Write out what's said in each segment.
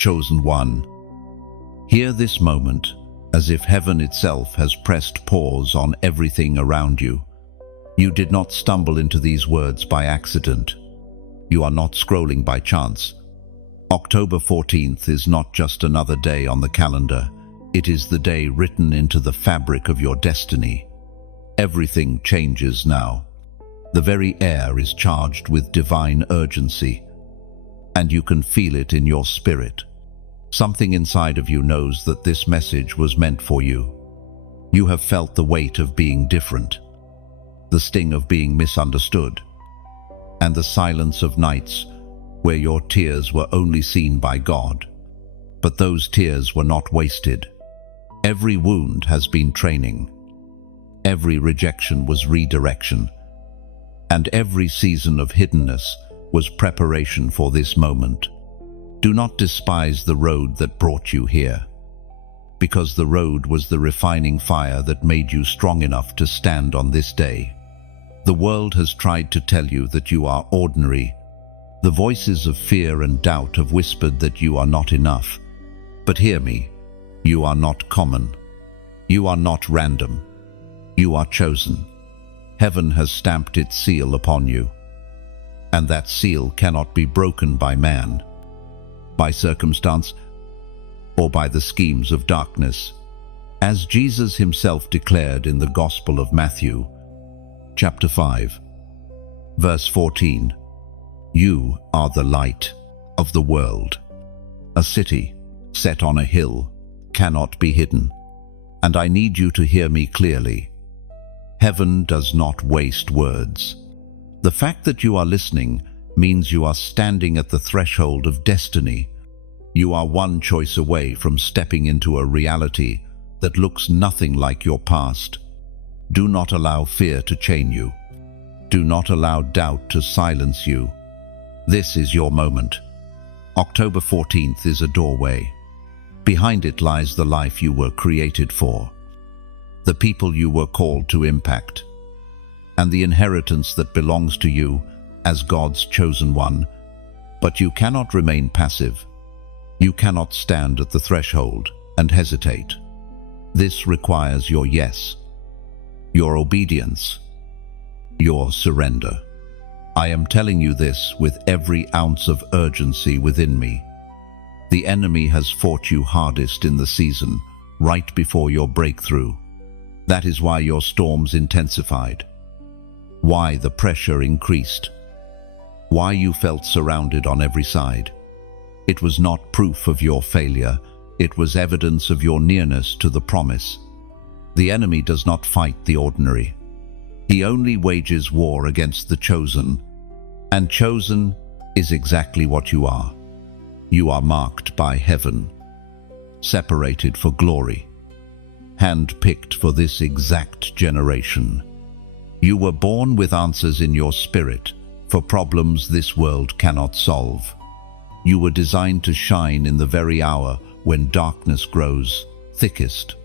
chosen one. Hear this moment as if heaven itself has pressed pause on everything around you. You did not stumble into these words by accident. You are not scrolling by chance. October 14th is not just another day on the calendar. It is the day written into the fabric of your destiny. Everything changes now. The very air is charged with divine urgency, and you can feel it in your spirit. Something inside of you knows that this message was meant for you. You have felt the weight of being different, the sting of being misunderstood, and the silence of nights where your tears were only seen by God. But those tears were not wasted. Every wound has been training. Every rejection was redirection. And every season of hiddenness was preparation for this moment. Do not despise the road that brought you here, because the road was the refining fire that made you strong enough to stand on this day. The world has tried to tell you that you are ordinary. The voices of fear and doubt have whispered that you are not enough. But hear me, you are not common. You are not random. You are chosen. Heaven has stamped its seal upon you, and that seal cannot be broken by man, by circumstance, or by the schemes of darkness. As Jesus himself declared in the Gospel of Matthew, chapter 5, verse 14, "You are the light of the world. A city set on a hill cannot be hidden." And I need you to hear me clearly. Heaven does not waste words. The fact that you are listening means you are standing at the threshold of destiny. You are one choice away from stepping into a reality that looks nothing like your past. Do not allow fear to chain you. Do not allow doubt to silence you. This is your moment. October 14th is a doorway. Behind it lies the life you were created for, the people you were called to impact, and the inheritance that belongs to you as God's chosen one. But you cannot remain passive. You cannot stand at the threshold and hesitate. This requires your yes, your obedience, your surrender. I am telling you this with every ounce of urgency within me. The enemy has fought you hardest in the season, right before your breakthrough. That is why your storms intensified, why the pressure increased, why you felt surrounded on every side. It was not proof of your failure, it was evidence of your nearness to the promise. The enemy does not fight the ordinary. He only wages war against the chosen, and chosen is exactly what you are. You are marked by heaven, separated for glory, hand-picked for this exact generation. You were born with answers in your spirit for problems this world cannot solve. You were designed to shine in the very hour when darkness grows thickest.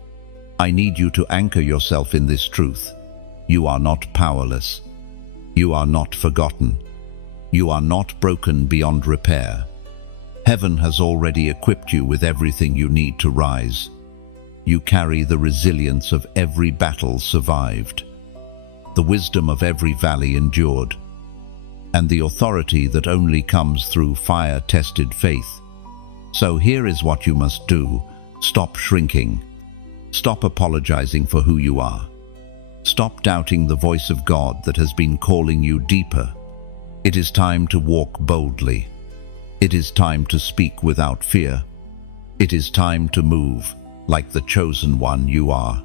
I need you to anchor yourself in this truth. You are not powerless. You are not forgotten. You are not broken beyond repair. Heaven has already equipped you with everything you need to rise. You carry the resilience of every battle survived, the wisdom of every valley endured, and the authority that only comes through fire-tested faith. So here is what you must do. Stop shrinking. Stop apologizing for who you are. Stop doubting the voice of God that has been calling you deeper. It is time to walk boldly. It is time to speak without fear. It is time to move like the chosen one you are.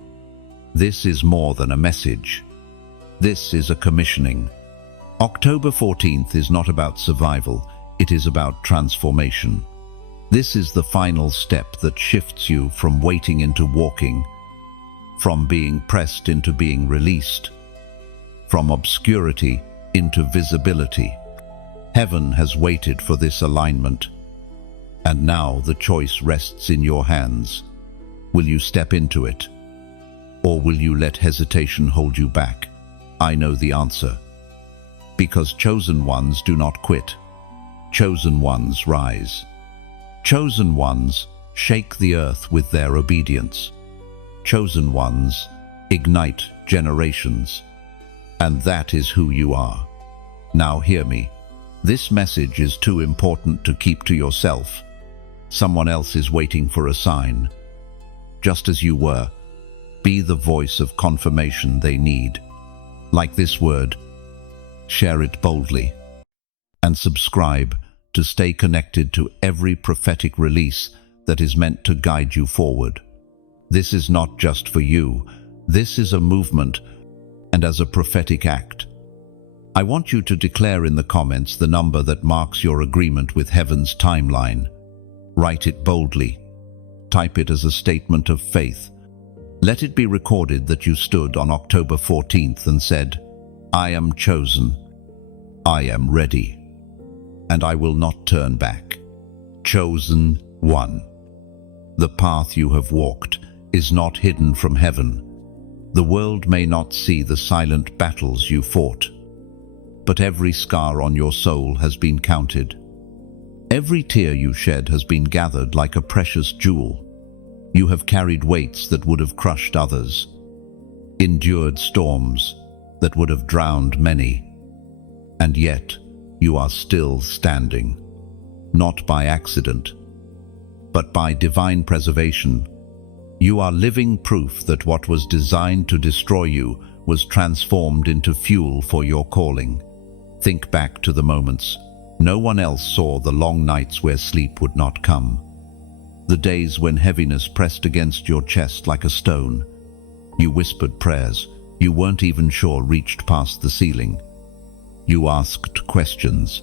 This is more than a message. This is a commissioning. October 14th is not about survival, it is about transformation. This is the final step that shifts you from waiting into walking, from being pressed into being released, from obscurity into visibility. Heaven has waited for this alignment, and now the choice rests in your hands. Will you step into it, or will you let hesitation hold you back? I know the answer. Because chosen ones do not quit. Chosen ones rise. Chosen ones shake the earth with their obedience. Chosen ones ignite generations. And that is who you are. Now hear me. This message is too important to keep to yourself. Someone else is waiting for a sign. Just as you were, be the voice of confirmation they need. Like this word, share it boldly. And subscribe to stay connected to every prophetic release that is meant to guide you forward. This is not just for you. This is a movement, and as a prophetic act, I want you to declare in the comments the number that marks your agreement with heaven's timeline. Write it boldly. Type it as a statement of faith. Let it be recorded that you stood on October 14th and said, I am chosen. I am ready. And I will not turn back. Chosen one. The path you have walked is not hidden from heaven. The world may not see the silent battles you fought, but every scar on your soul has been counted. Every tear you shed has been gathered like a precious jewel. You have carried weights that would have crushed others, endured storms that would have drowned many, and yet you are still standing, not by accident, but by divine preservation. You are living proof that what was designed to destroy you was transformed into fuel for your calling. Think back to the moments no one else saw, the long nights where sleep would not come, the days when heaviness pressed against your chest like a stone. You whispered prayers you weren't even sure reached past the ceiling. You asked questions,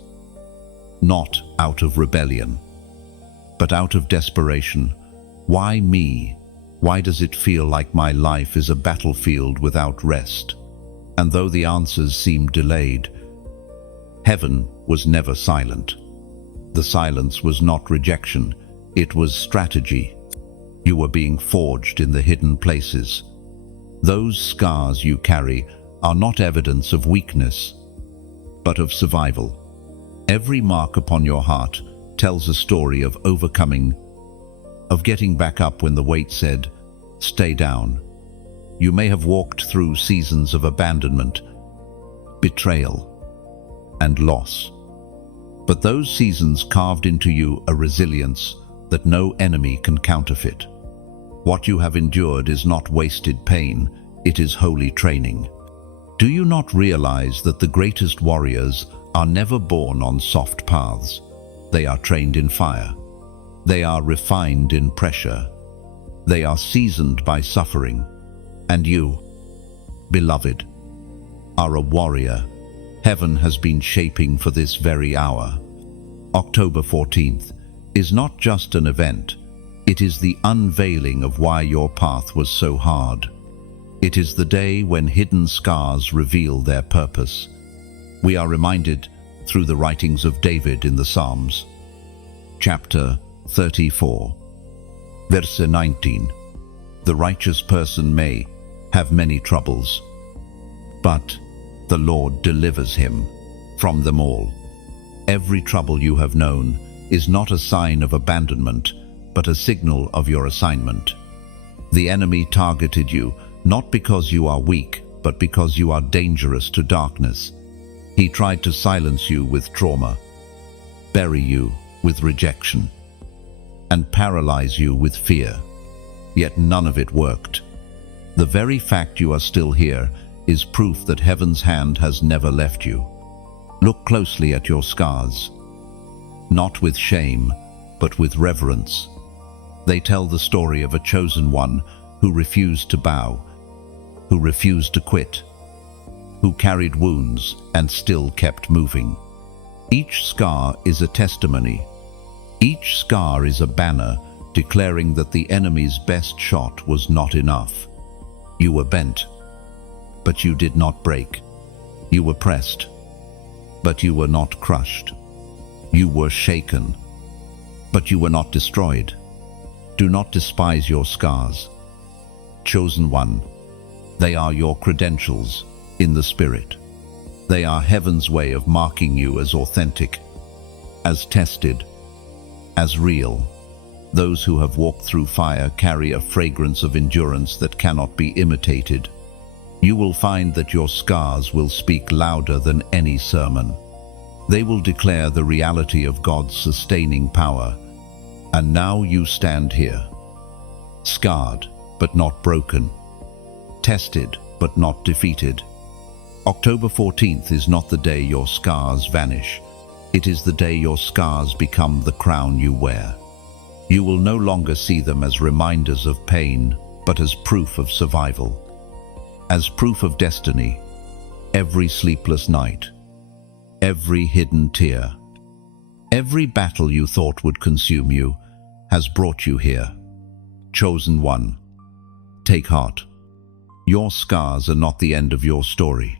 not out of rebellion, but out of desperation. Why me? Why does it feel like my life is a battlefield without rest? And though the answers seemed delayed, heaven was never silent. The silence was not rejection, it was strategy. You were being forged in the hidden places. Those scars you carry are not evidence of weakness, but of survival. Every mark upon your heart tells a story of overcoming, of getting back up when the weight said, stay down. You may have walked through seasons of abandonment, betrayal, and loss. But those seasons carved into you a resilience that no enemy can counterfeit. What you have endured is not wasted pain, it is holy training. Do you not realize that the greatest warriors are never born on soft paths? They are trained in fire. They are refined in pressure. They are seasoned by suffering. And you, beloved, are a warrior heaven has been shaping for this very hour. October 14th is not just an event, it is the unveiling of why your path was so hard. It is the day when hidden scars reveal their purpose. We are reminded through the writings of David in the Psalms. Chapter 34, verse 19. The righteous person may have many troubles, but the Lord delivers him from them all. Every trouble you have known is not a sign of abandonment, but a signal of your assignment. The enemy targeted you not because you are weak, but because you are dangerous to darkness. He tried to silence you with trauma, bury you with rejection, and paralyze you with fear. Yet none of it worked. The very fact you are still here is proof that heaven's hand has never left you. Look closely at your scars, not with shame, but with reverence. They tell the story of a chosen one who refused to bow, who refused to quit, who carried wounds and still kept moving. Each scar is a testimony. Each scar is a banner declaring that the enemy's best shot was not enough. You were bent, but you did not break. You were pressed, but you were not crushed. You were shaken, but you were not destroyed. Do not despise your scars. Chosen one, they are your credentials in the Spirit. They are heaven's way of marking you as authentic, as tested, as real. Those who have walked through fire carry a fragrance of endurance that cannot be imitated. You will find that your scars will speak louder than any sermon. They will declare the reality of God's sustaining power. And now you stand here, scarred but not broken, tested but not defeated. October 14th is not the day your scars vanish. It is the day your scars become the crown you wear. You will no longer see them as reminders of pain, but as proof of survival. As proof of destiny. Every sleepless night, every hidden tear, every battle you thought would consume you has brought you here. Chosen one, take heart. Your scars are not the end of your story.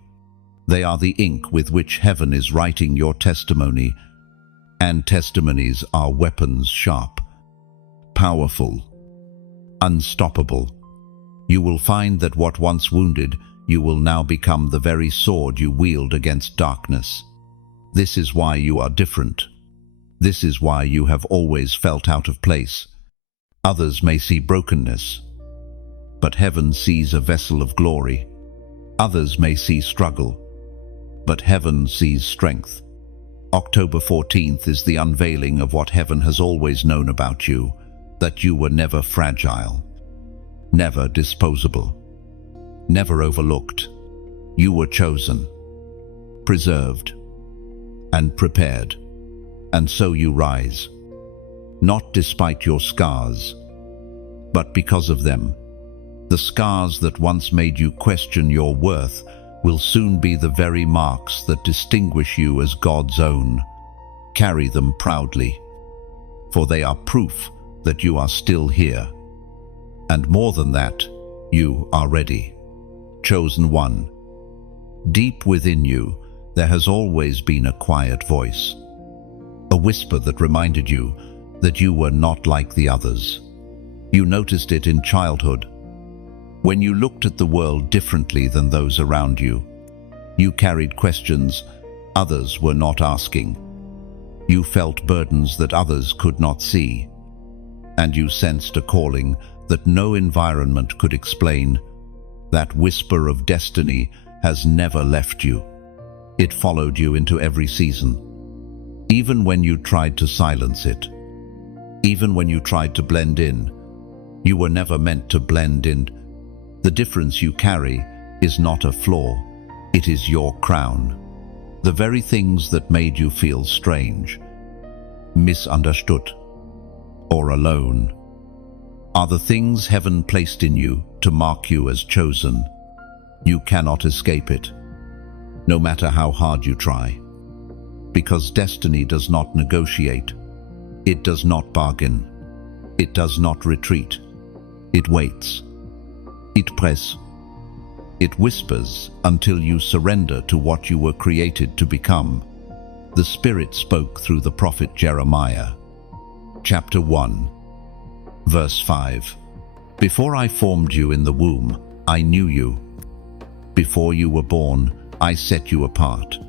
They are the ink with which heaven is writing your testimony, and testimonies are weapons sharp, powerful, unstoppable. You will find that what once wounded you will now become the very sword you wield against darkness. This is why you are different. This is why you have always felt out of place. Others may see brokenness, but heaven sees a vessel of glory. Others may see struggle, but heaven sees strength. October 14th is the unveiling of what heaven has always known about you, that you were never fragile, never disposable, never overlooked. You were chosen, preserved, and prepared. And so you rise, not despite your scars, but because of them. The scars that once made you question your worth will soon be the very marks that distinguish you as God's own. Carry them proudly, for they are proof that you are still here. And more than that, you are ready. Chosen one. Deep within you, there has always been a quiet voice, a whisper that reminded you that you were not like the others. You noticed it in childhood, when you looked at the world differently than those around you. You carried questions others were not asking. You felt burdens that others could not see. And you sensed a calling that no environment could explain. That whisper of destiny has never left you. It followed you into every season. Even when you tried to silence it, even when you tried to blend in, you were never meant to blend in. The difference you carry is not a flaw, it is your crown. The very things that made you feel strange, misunderstood, or alone, are the things heaven placed in you to mark you as chosen. You cannot escape it, no matter how hard you try. Because destiny does not negotiate, it does not bargain, it does not retreat. It waits, it presses, it whispers until you surrender to what you were created to become. The Spirit spoke through the prophet Jeremiah. Chapter 1, verse 5. Before I formed you in the womb, I knew you. Before you were born, I set you apart.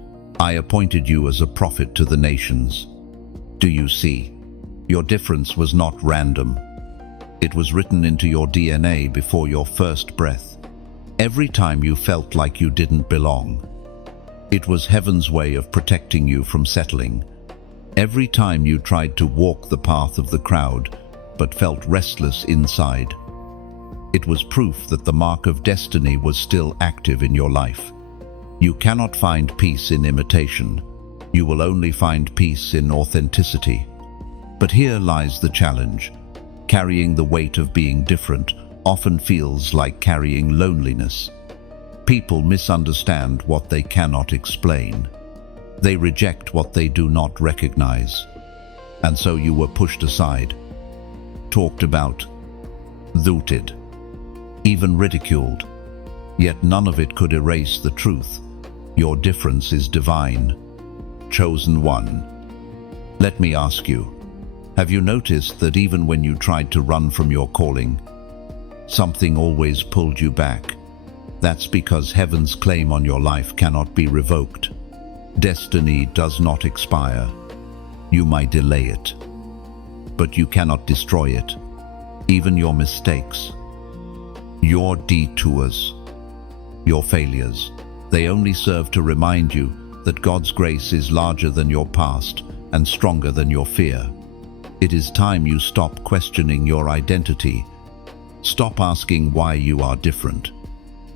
I appointed you as a prophet to the nations. Do you see? Your difference was not random. It was written into your DNA before your first breath. Every time you felt like you didn't belong, it was heaven's way of protecting you from settling. Every time you tried to walk the path of the crowd, but felt restless inside, it was proof that the mark of destiny was still active in your life. You cannot find peace in imitation. You will only find peace in authenticity. But here lies the challenge. Carrying the weight of being different often feels like carrying loneliness. People misunderstand what they cannot explain. They reject what they do not recognize. And so you were pushed aside, talked about, doubted, even ridiculed. Yet none of it could erase the truth. Your difference is divine. Chosen one. Let me ask you, have you noticed that even when you tried to run from your calling, something always pulled you back? That's because heaven's claim on your life cannot be revoked. Destiny does not expire. You might delay it, but you cannot destroy it. Even your mistakes, your detours, your failures, they only serve to remind you that God's grace is larger than your past and stronger than your fear. It is time you stop questioning your identity. Stop asking why you are different.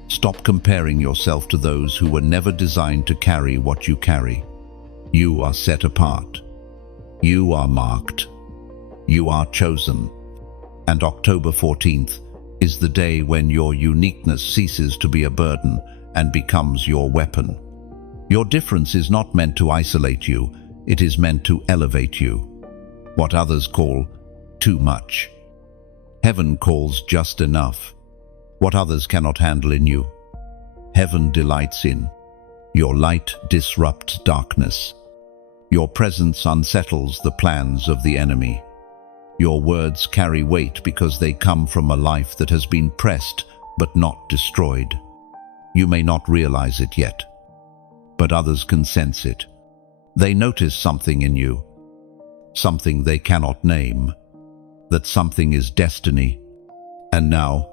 Stop comparing yourself to those who were never designed to carry what you carry. You are set apart. You are marked. You are chosen. And October 14th is the day when your uniqueness ceases to be a burden and becomes your weapon. Your difference is not meant to isolate you, it is meant to elevate you. What others call too much, heaven calls just enough. What others cannot handle in you, heaven delights in. Your light disrupts darkness. Your presence unsettles the plans of the enemy. Your words carry weight because they come from a life that has been pressed but not destroyed. You may not realize it yet, but others can sense it. They notice something in you, something they cannot name, that something is destiny. And now,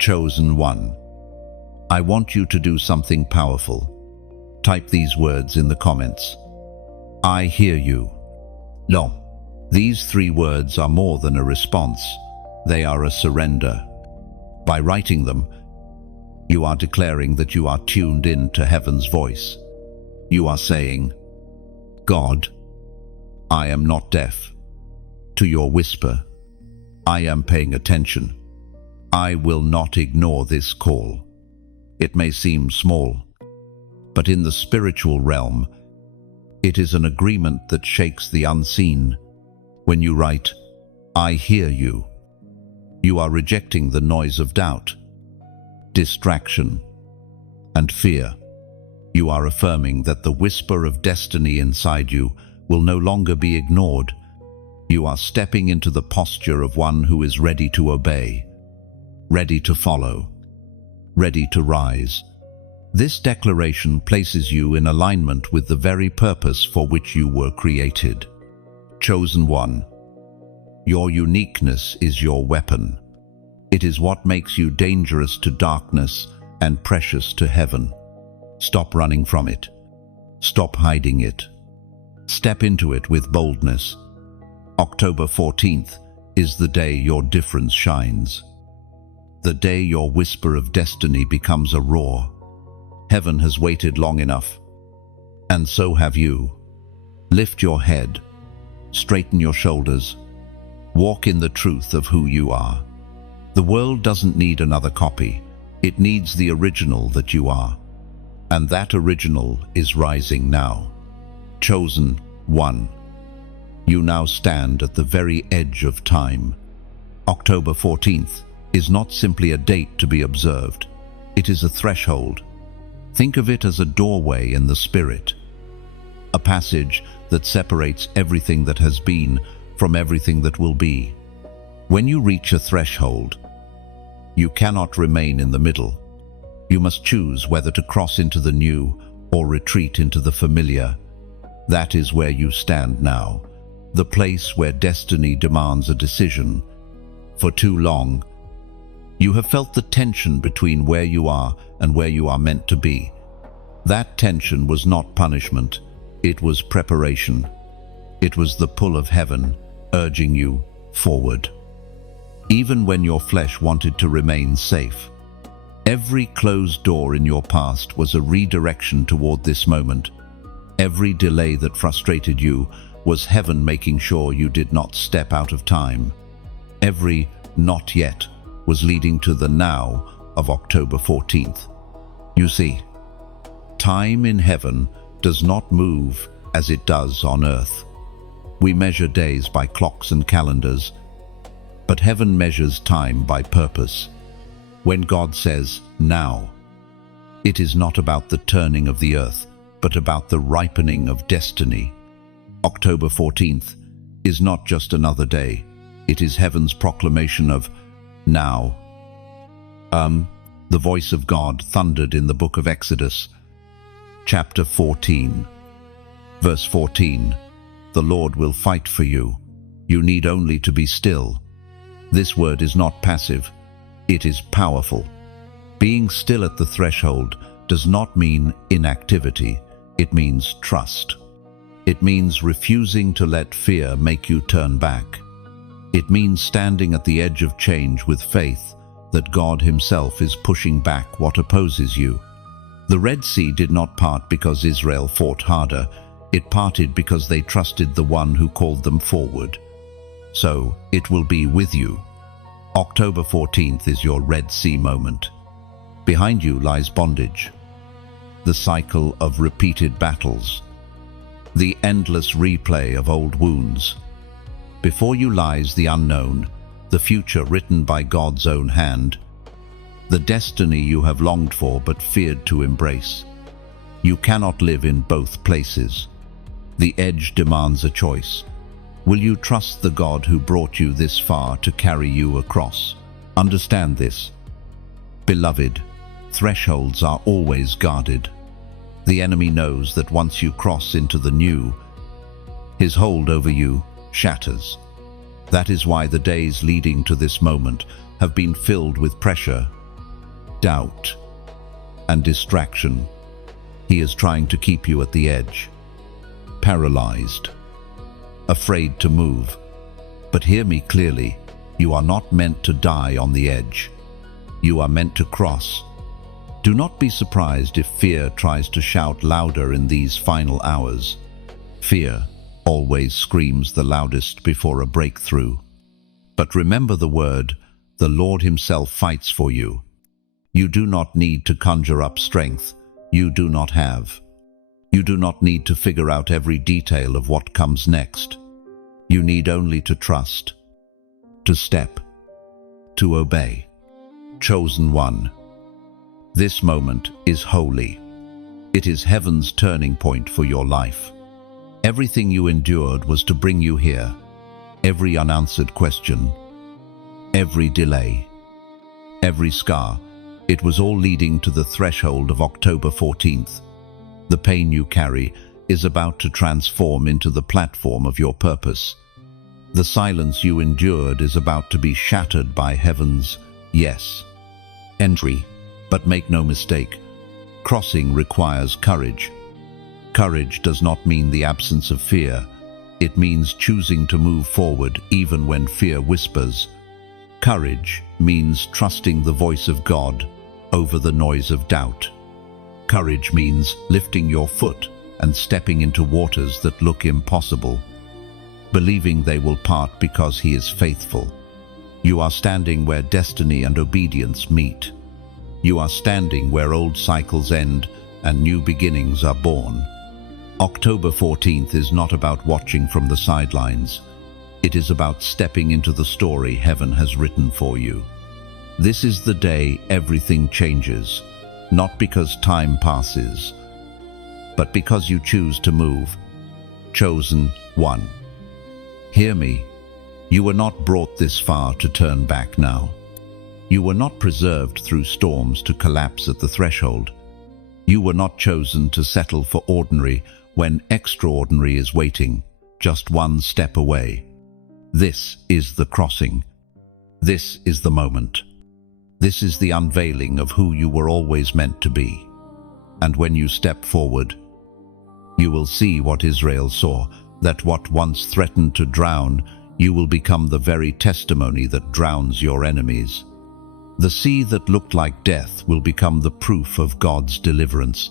chosen one, I want you to do something powerful. Type these words in the comments. I hear you. No. These 3 words are more than a response. They are a surrender. By writing them, you are declaring that you are tuned in to heaven's voice. You are saying, God, I am not deaf to your whisper. I am paying attention. I will not ignore this call. It may seem small, but in the spiritual realm, it is an agreement that shakes the unseen. When you write, I hear you, you are rejecting the noise of doubt, distraction, and fear. You are affirming that the whisper of destiny inside you will no longer be ignored. You are stepping into the posture of one who is ready to obey, ready to follow, ready to rise. This declaration places you in alignment with the very purpose for which you were created. Chosen one, your uniqueness is your weapon. It is what makes you dangerous to darkness and precious to heaven. Stop running from it. Stop hiding it. Step into it with boldness. October 14th is the day your difference shines. The day your whisper of destiny becomes a roar. Heaven has waited long enough, and so have you. Lift your head. Straighten your shoulders. Walk in the truth of who you are. The world doesn't need another copy. It needs the original that you are. And that original is rising now. Chosen one. You now stand at the very edge of time. October 14th is not simply a date to be observed. It is a threshold. Think of it as a doorway in the spirit. A passage that separates everything that has been from everything that will be. When you reach a threshold, you cannot remain in the middle. You must choose whether to cross into the new or retreat into the familiar. That is where you stand now, the place where destiny demands a decision. For too long, you have felt the tension between where you are and where you are meant to be. That tension was not punishment. It was preparation. It was the pull of heaven urging you forward. Even when your flesh wanted to remain safe, every closed door in your past was a redirection toward this moment. Every delay that frustrated you was heaven making sure you did not step out of time. Every not yet was leading to the now of October 14th. You see, time in heaven does not move as it does on earth. We measure days by clocks and calendars, but heaven measures time by purpose. When God says, now, it is not about the turning of the earth, but about the ripening of destiny. October 14th is not just another day. It is heaven's proclamation of now. The voice of God thundered in the book of Exodus, chapter 14, verse 14. The Lord will fight for you. You need only to be still. This word is not passive, it is powerful. Being still at the threshold does not mean inactivity, it means trust. It means refusing to let fear make you turn back. It means standing at the edge of change with faith that God Himself is pushing back what opposes you. The Red Sea did not part because Israel fought harder, it parted because they trusted the one who called them forward. So, it will be with you. October 14th is your Red Sea moment. Behind you lies bondage, the cycle of repeated battles, the endless replay of old wounds. Before you lies the unknown, the future written by God's own hand, the destiny you have longed for but feared to embrace. You cannot live in both places. The edge demands a choice. Will you trust the God who brought you this far to carry you across? Understand this. Beloved, thresholds are always guarded. The enemy knows that once you cross into the new, his hold over you shatters. That is why the days leading to this moment have been filled with pressure, doubt, and distraction. He is trying to keep you at the edge, paralyzed, afraid to move. But hear me clearly, you are not meant to die on the edge. You are meant to cross. Do not be surprised if fear tries to shout louder in these final hours. Fear always screams the loudest before a breakthrough. But remember the word, the Lord Himself fights for you. You do not need to conjure up strength you do not have. You do not need to figure out every detail of what comes next. You need only to trust, to step, to obey. Chosen one. This moment is holy. It is heaven's turning point for your life. Everything you endured was to bring you here. Every unanswered question, every delay, every scar, it was all leading to the threshold of October 14th. The pain you carry is about to transform into the platform of your purpose. The silence you endured is about to be shattered by heaven's yes. Entry, but make no mistake, crossing requires courage. Courage does not mean the absence of fear. It means choosing to move forward even when fear whispers. Courage means trusting the voice of God over the noise of doubt. Courage means lifting your foot and stepping into waters that look impossible, believing they will part because He is faithful. You are standing where destiny and obedience meet. You are standing where old cycles end and new beginnings are born. October 14th is not about watching from the sidelines. It is about stepping into the story heaven has written for you. This is the day everything changes, not because time passes, but because you choose to move. Chosen one. Hear me. You were not brought this far to turn back now. You were not preserved through storms to collapse at the threshold. You were not chosen to settle for ordinary when extraordinary is waiting, just one step away. This is the crossing. This is the moment. This is the unveiling of who you were always meant to be. And when you step forward, you will see what Israel saw, that what once threatened to drown, you will become the very testimony that drowns your enemies. The sea that looked like death will become the proof of God's deliverance.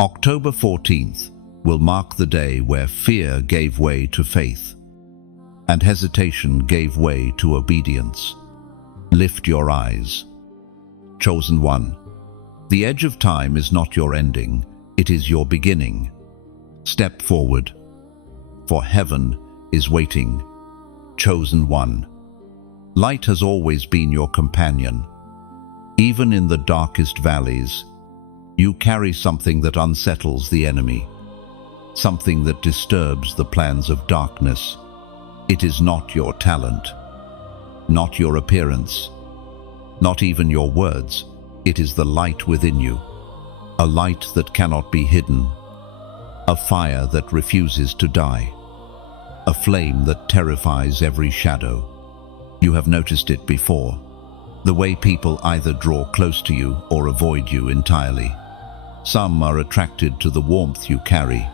October 14th will mark the day where fear gave way to faith, and hesitation gave way to obedience. Lift your eyes. Chosen one. The edge of time is not your ending, it is your beginning. Step forward, for heaven is waiting. Chosen one. Light has always been your companion. Even in the darkest valleys, you carry something that unsettles the enemy, something that disturbs the plans of darkness. It is not your talent, not your appearance, not even your words. It is the light within you, a light that cannot be hidden, a fire that refuses to die, a flame that terrifies every shadow. You have noticed it before. The way people either draw close to you or avoid you entirely. Some are attracted to the warmth you carry,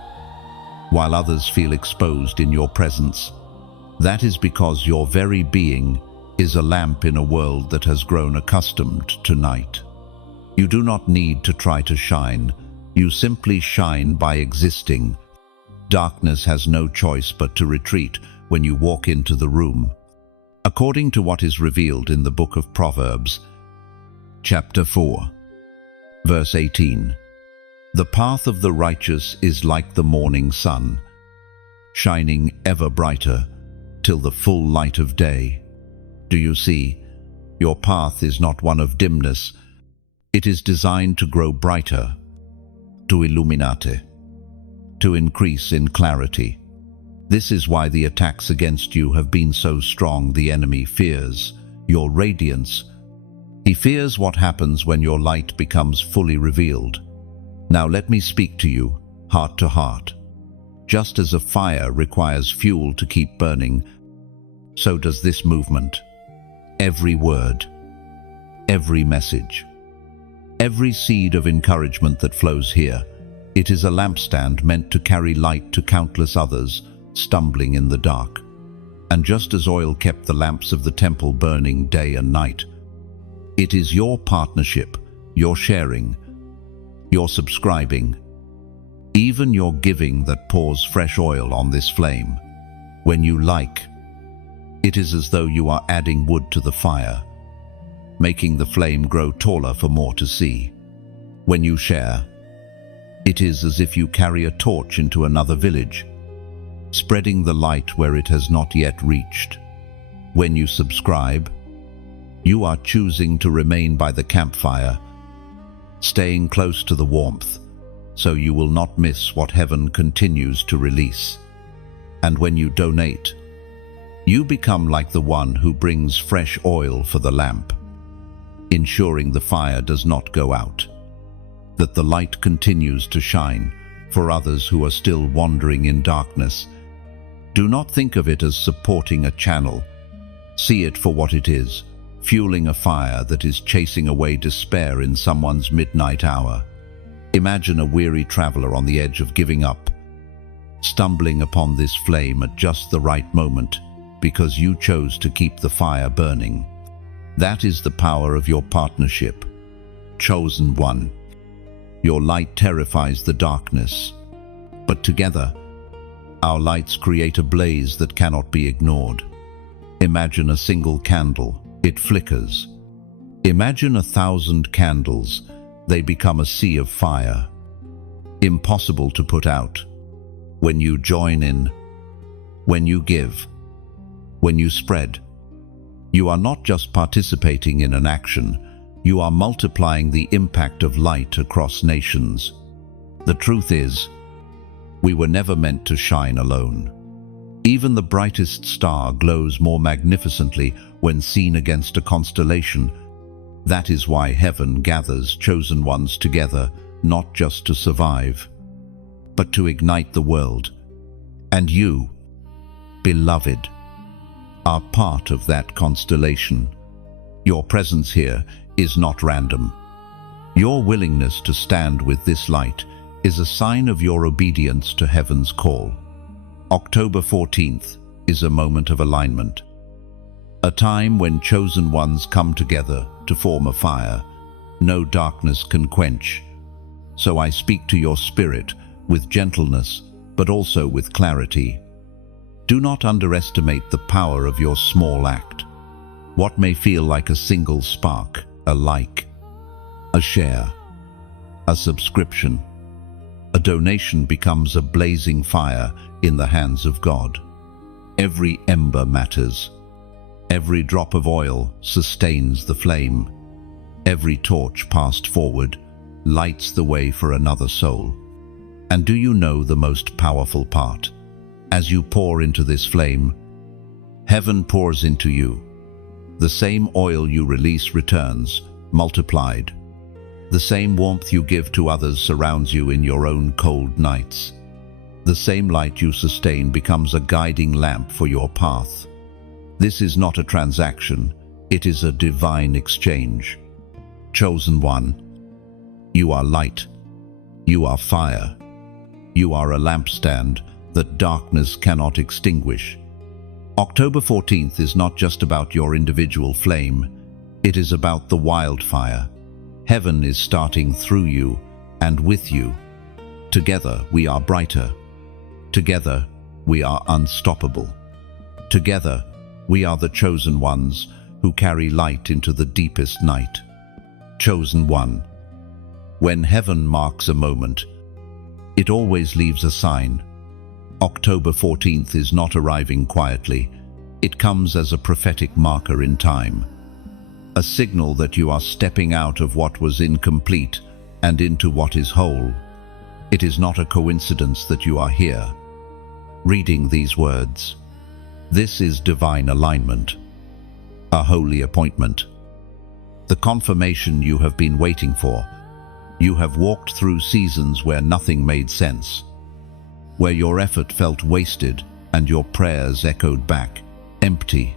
while others feel exposed in your presence. That is because your very being is a lamp in a world that has grown accustomed to night. You do not need to try to shine. You simply shine by existing. Darkness has no choice but to retreat when you walk into the room. According to what is revealed in the book of Proverbs, chapter 4, verse 18, "The path of the righteous is like the morning sun, shining ever brighter till the full light of day." Do you see? Your path is not one of dimness. It is designed to grow brighter, to illuminate, to increase in clarity. This is why the attacks against you have been so strong. The enemy fears your radiance. He fears what happens when your light becomes fully revealed. Now let me speak to you, heart to heart. Just as a fire requires fuel to keep burning, so does this movement. Every word, every message, every seed of encouragement that flows here, it is a lampstand meant to carry light to countless others stumbling in the dark. And just as oil kept the lamps of the temple burning day and night, it is your partnership, your sharing, your subscribing, even your giving that pours fresh oil on this flame. When you like, it is as though you are adding wood to the fire, making the flame grow taller for more to see. When you share, it is as if you carry a torch into another village, spreading the light where it has not yet reached. When you subscribe, you are choosing to remain by the campfire, staying close to the warmth, so you will not miss what heaven continues to release. And when you donate, you become like the one who brings fresh oil for the lamp, ensuring the fire does not go out, that the light continues to shine for others who are still wandering in darkness. Do not think of it as supporting a channel. See it for what it is, fueling a fire that is chasing away despair in someone's midnight hour. Imagine a weary traveler on the edge of giving up, stumbling upon this flame at just the right moment because you chose to keep the fire burning. That is the power of your partnership. Chosen one. Your light terrifies the darkness, but together, our lights create a blaze that cannot be ignored. Imagine a single candle, it flickers. Imagine 1,000 candles, they become a sea of fire. Impossible to put out. When you join in, when you give, when you spread, you are not just participating in an action, you are multiplying the impact of light across nations. The truth is, we were never meant to shine alone. Even the brightest star glows more magnificently when seen against a constellation. That is why heaven gathers chosen ones together, not just to survive, but to ignite the world. And you, beloved, are part of that constellation. Your presence here is not random. Your willingness to stand with this light is a sign of your obedience to heaven's call. October 14th is a moment of alignment, a time when chosen ones come together to form a fire no darkness can quench. So I speak to your spirit with gentleness, but also with clarity. Do not underestimate the power of your small act. What may feel like a single spark, a like, a share, a subscription, a donation becomes a blazing fire in the hands of God. Every ember matters. Every drop of oil sustains the flame. Every torch passed forward lights the way for another soul. And do you know the most powerful part? As you pour into this flame, heaven pours into you. The same oil you release returns, multiplied. The same warmth you give to others surrounds you in your own cold nights. The same light you sustain becomes a guiding lamp for your path. This is not a transaction, it is a divine exchange. Chosen one, you are light, you are fire, you are a lampstand that darkness cannot extinguish. October 14th is not just about your individual flame, it is about the wildfire. Heaven is starting through you and with you. Together we are brighter. Together we are unstoppable. Together we are the chosen ones who carry light into the deepest night. Chosen one. When heaven marks a moment, it always leaves a sign. October 14th is not arriving quietly. It comes as a prophetic marker in time. A signal that you are stepping out of what was incomplete and into what is whole. It is not a coincidence that you are here, reading these words. This is divine alignment, a holy appointment. The confirmation you have been waiting for. You have walked through seasons where nothing made sense, where your effort felt wasted and your prayers echoed back, empty.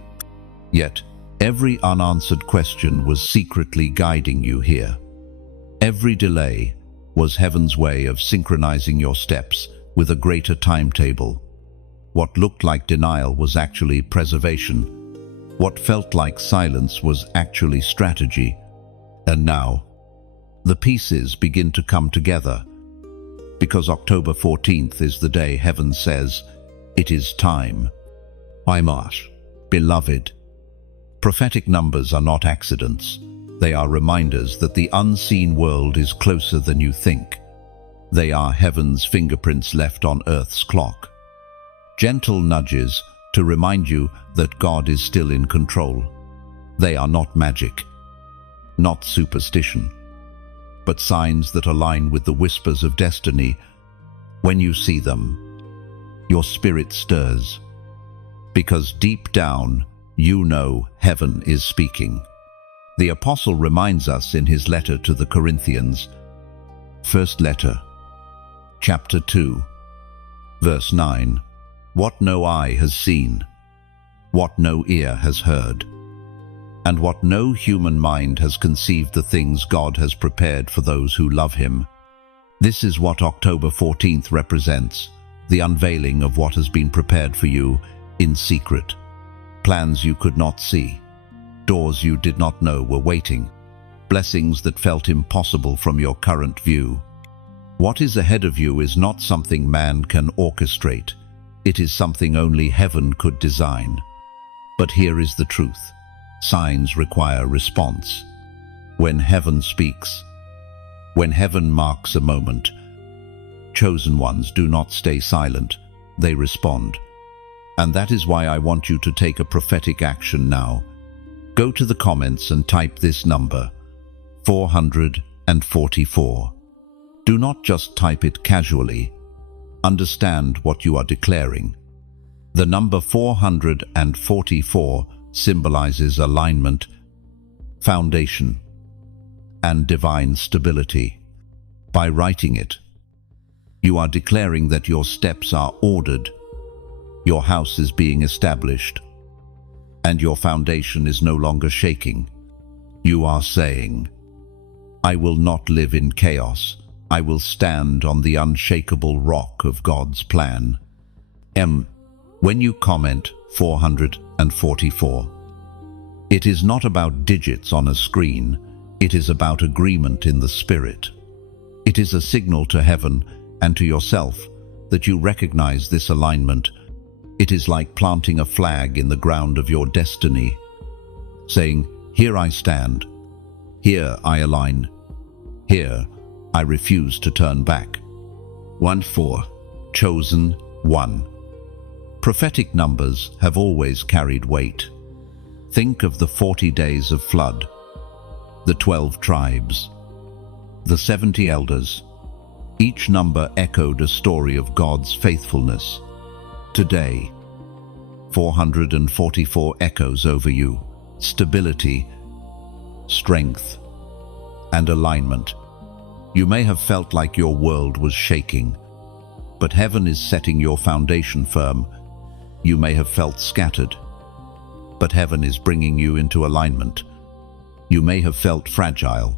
Yet, every unanswered question was secretly guiding you here. Every delay was heaven's way of synchronizing your steps with a greater timetable. What looked like denial was actually preservation. What felt like silence was actually strategy. And now, the pieces begin to come together, because October 14th is the day heaven says, it is time. Imash, beloved. Prophetic numbers are not accidents. They are reminders that the unseen world is closer than you think. They are heaven's fingerprints left on earth's clock. Gentle nudges to remind you that God is still in control. They are not magic, not superstition, but signs that align with the whispers of destiny. When you see them, your spirit stirs, because deep down you know heaven is speaking. The apostle reminds us in his letter to the Corinthians, first letter, chapter 2, verse 9, what no eye has seen, what no ear has heard, and what no human mind has conceived, the things God has prepared for those who love him. This is what October 14th represents, the unveiling of what has been prepared for you in secret. Plans you could not see, doors you did not know were waiting, blessings that felt impossible from your current view. What is ahead of you is not something man can orchestrate. It is something only heaven could design. But here is the truth. Signs require response. When heaven speaks, when heaven marks a moment, chosen ones do not stay silent, they respond. And that is why I want you to take a prophetic action now. Go to the comments and type this number, 444. Do not just type it casually. Understand what you are declaring. The number 444 symbolizes alignment, foundation, and divine stability. By writing it, you are declaring that your steps are ordered, your house is being established, and your foundation is no longer shaking. You are saying, I will not live in chaos. I will stand on the unshakable rock of God's plan. When you comment 444, it is not about digits on a screen, it is about agreement in the spirit. It is a signal to heaven and to yourself that you recognize this alignment. It is like planting a flag in the ground of your destiny, saying, here I stand, here I align, here I refuse to turn back. 1-4, chosen one. Prophetic numbers have always carried weight. Think of the 40 days of flood, the 12 tribes, the 70 elders. Each number echoed a story of God's faithfulness. Today, 444 echoes over you, stability, strength, and alignment. You may have felt like your world was shaking, but heaven is setting your foundation firm. You may have felt scattered, but heaven is bringing you into alignment. You may have felt fragile,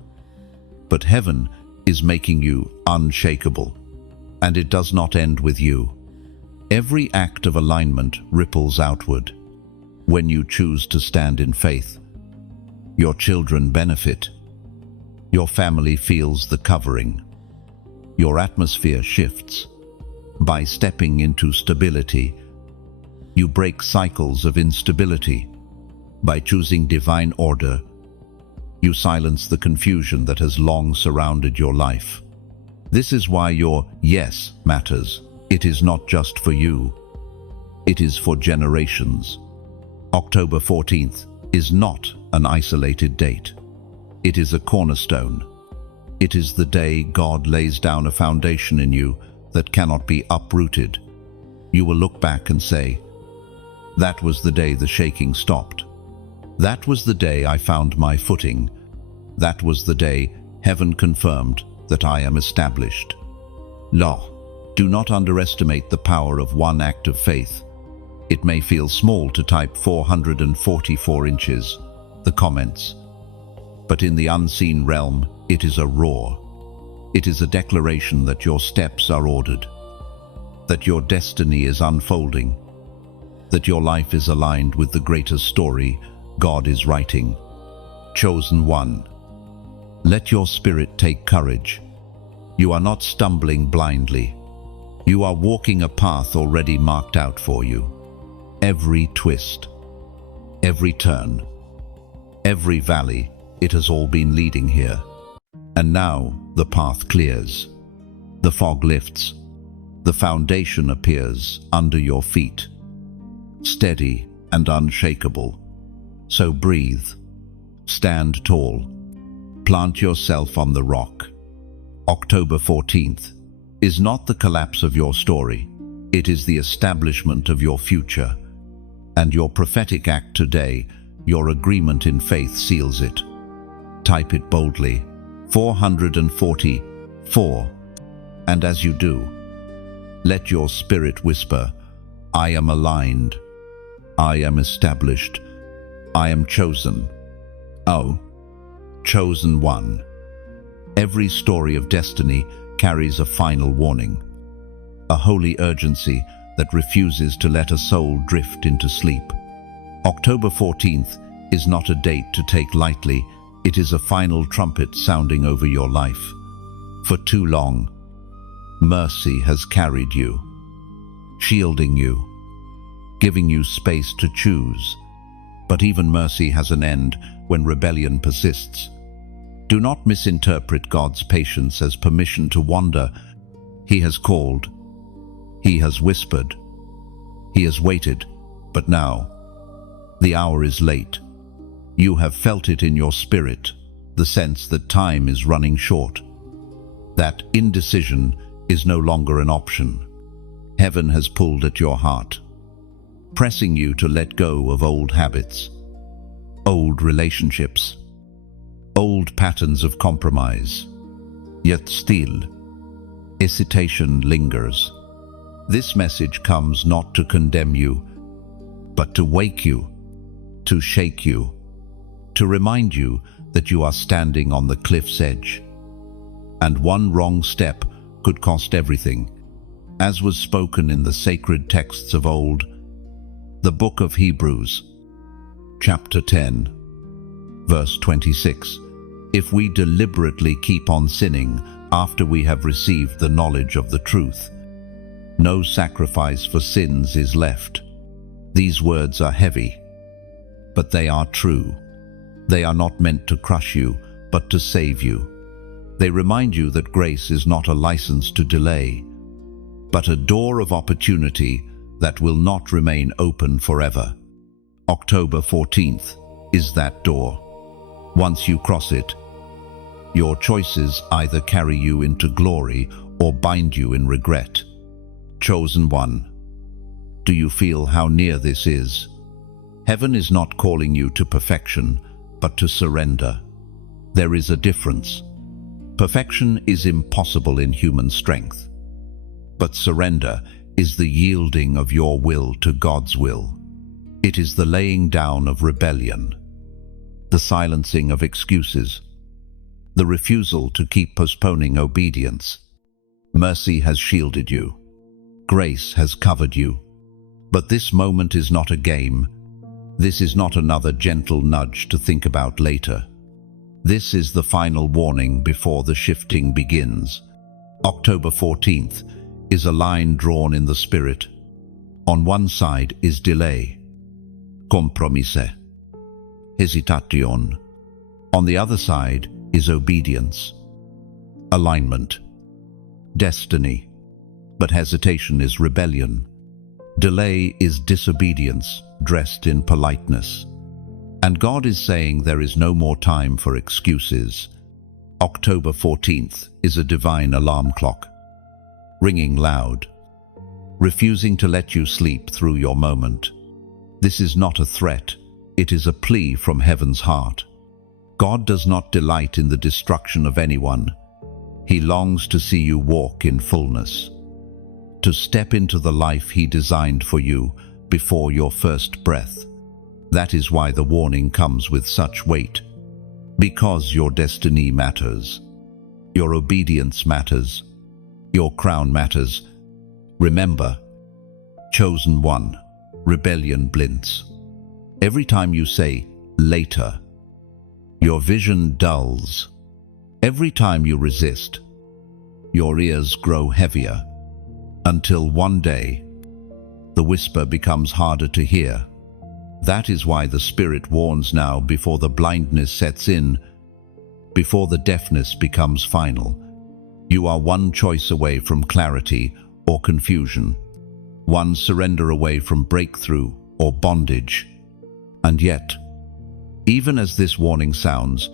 but heaven is making you unshakable. And it does not end with you. Every act of alignment ripples outward. When you choose to stand in faith, your children benefit. Your family feels the covering. Your atmosphere shifts. By stepping into stability, you break cycles of instability. By choosing divine order, you silence the confusion that has long surrounded your life. This is why your yes matters. It is not just for you. It is for generations. October 14th is not an isolated date. It is a cornerstone. It is the day God lays down a foundation in you that cannot be uprooted. You will look back and say, "That was the day the shaking stopped. That was the day I found my footing. That was the day heaven confirmed that I am established." Do not underestimate the power of one act of faith. It may feel small to type 444 inches, the comments, but in the unseen realm, it is a roar. It is a declaration that your steps are ordered, that your destiny is unfolding, that your life is aligned with the greater story God is writing. Chosen one, let your spirit take courage. You are not stumbling blindly. You are walking a path already marked out for you. Every twist, every turn, every valley, it has all been leading here. And now the path clears. The fog lifts. The foundation appears under your feet, steady and unshakable. So breathe, stand tall, plant yourself on the rock. October 14th is not the collapse of your story. It is the establishment of your future. And your prophetic act today, your agreement in faith seals it. Type it boldly, 444. And as you do, let your spirit whisper, "I am aligned. I am established. I am chosen." Oh, chosen one. Every story of destiny carries a final warning, a holy urgency that refuses to let a soul drift into sleep. October 14th is not a date to take lightly. It is a final trumpet sounding over your life. For too long, mercy has carried you, shielding you, giving you space to choose. But even mercy has an end when rebellion persists. Do not misinterpret God's patience as permission to wander. He has called. He has whispered. He has waited. But now, the hour is late. You have felt it in your spirit, the sense that time is running short. That indecision is no longer an option. Heaven has pulled at your heart, pressing you to let go of old habits, old relationships, old patterns of compromise. Yet still, hesitation lingers. This message comes not to condemn you, but to wake you, to shake you, to remind you that you are standing on the cliff's edge. And one wrong step could cost everything. As was spoken in the sacred texts of old, the book of Hebrews, chapter 10, verse 26, if we deliberately keep on sinning after we have received the knowledge of the truth, no sacrifice for sins is left. These words are heavy, but they are true. They are not meant to crush you, but to save you. They remind you that grace is not a license to delay, but a door of opportunity that will not remain open forever. October 14th is that door. Once you cross it, your choices either carry you into glory or bind you in regret. Chosen one, do you feel how near this is? Heaven is not calling you to perfection, but to surrender. There is a difference. Perfection is impossible in human strength. But surrender is the yielding of your will to God's will. It is the laying down of rebellion, the silencing of excuses, the refusal to keep postponing obedience. Mercy has shielded you. Grace has covered you. But this moment is not a game. This is not another gentle nudge to think about later. This is the final warning before the shifting begins. October 14th is a line drawn in the spirit. On one side is delay, compromise, hesitation. On the other side is obedience, alignment, destiny. But hesitation is rebellion. Delay is disobedience dressed in politeness. And God is saying there is no more time for excuses. October 14th is a divine alarm clock, ringing loud, refusing to let you sleep through your moment. This is not a threat, it is a plea from heaven's heart. God does not delight in the destruction of anyone. He longs to see you walk in fullness, to step into the life He designed for you before your first breath. That is why the warning comes with such weight. Because your destiny matters. Your obedience matters. Your crown matters. Remember, chosen one, rebellion blinks. Every time you say, later, your vision dulls. Every time you resist, your ears grow heavier, until one day, the whisper becomes harder to hear. That is why the Spirit warns now, before the blindness sets in, before the deafness becomes final. You are one choice away from clarity or confusion, one surrender away from breakthrough or bondage. And yet, even as this warning sounds,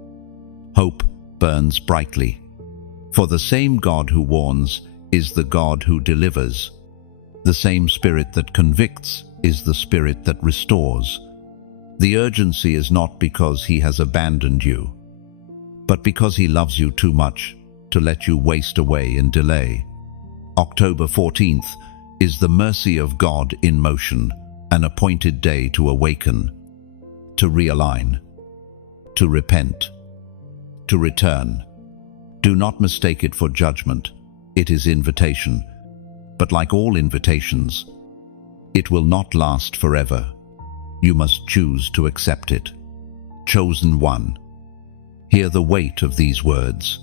hope burns brightly. For the same God who warns is the God who delivers. The same Spirit that convicts is the Spirit that restores. The urgency is not because He has abandoned you, but because He loves you too much to let you waste away in delay. October 14th is the mercy of God in motion, an appointed day to awaken, to realign, to repent, to return. Do not mistake it for judgment. It is invitation. But like all invitations, it will not last forever. You must choose to accept it. Chosen one, hear the weight of these words.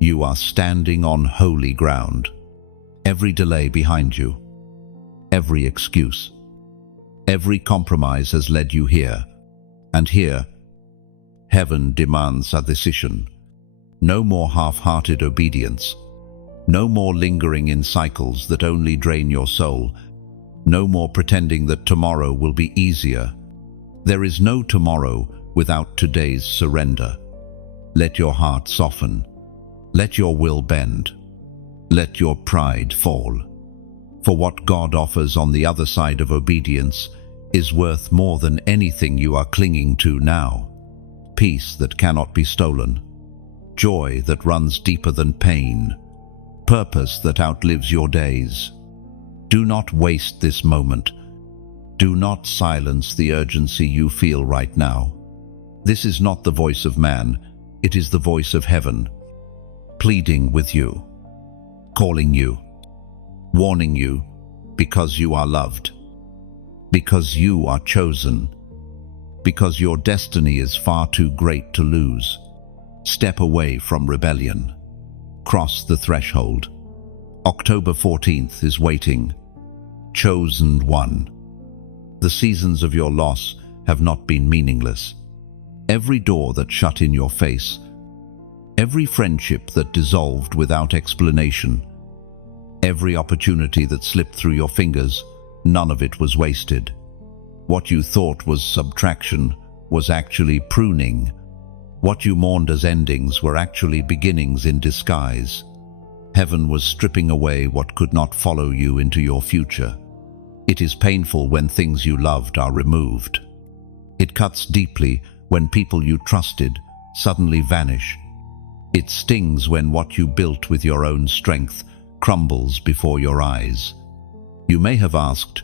You are standing on holy ground. Every delay behind you, every excuse, every compromise has led you here. And here, heaven demands a decision. No more half-hearted obedience. No more lingering in cycles that only drain your soul. No more pretending that tomorrow will be easier. There is no tomorrow without today's surrender. Let your heart soften. Let your will bend. Let your pride fall. For what God offers on the other side of obedience is worth more than anything you are clinging to now. Peace that cannot be stolen. Joy that runs deeper than pain. Purpose that outlives your days. Do not waste this moment. Do not silence the urgency you feel right now. This is not the voice of man, it is the voice of heaven, pleading with you, calling you, warning you, because you are loved, because you are chosen, because your destiny is far too great to lose. Step away from rebellion. Cross the threshold. October 14th is waiting. Chosen one. The seasons of your loss have not been meaningless. Every door that shut in your face, every friendship that dissolved without explanation, every opportunity that slipped through your fingers, none of it was wasted. What you thought was subtraction was actually pruning. What you mourned as endings were actually beginnings in disguise. Heaven was stripping away what could not follow you into your future. It is painful when things you loved are removed. It cuts deeply when people you trusted suddenly vanish. It stings when what you built with your own strength crumbles before your eyes. You may have asked,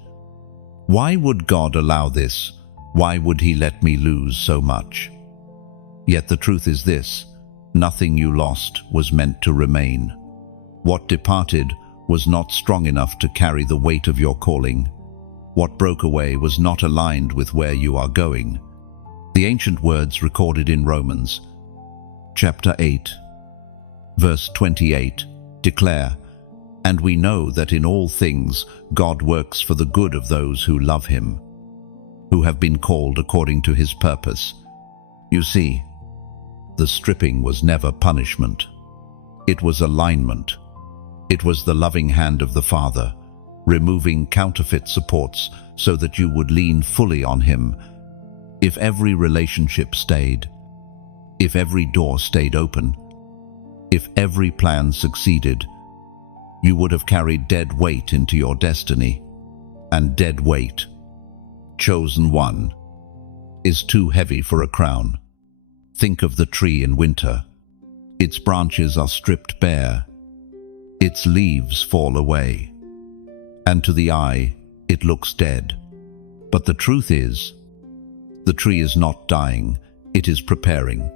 why would God allow this? Why would He let me lose so much? Yet the truth is this: nothing you lost was meant to remain. What departed was not strong enough to carry the weight of your calling. What broke away was not aligned with where you are going. The ancient words recorded in Romans, chapter 8, verse 28, declare, "And we know that in all things God works for the good of those who love Him, who have been called according to His purpose." You see, the stripping was never punishment. It was alignment. It was the loving hand of the Father, removing counterfeit supports so that you would lean fully on Him. If every relationship stayed, if every door stayed open, if every plan succeeded, you would have carried dead weight into your destiny. And dead weight, chosen one, is too heavy for a crown. Think of the tree in winter. Its branches are stripped bare. Its leaves fall away. And to the eye, it looks dead. But the truth is, the tree is not dying, it is preparing.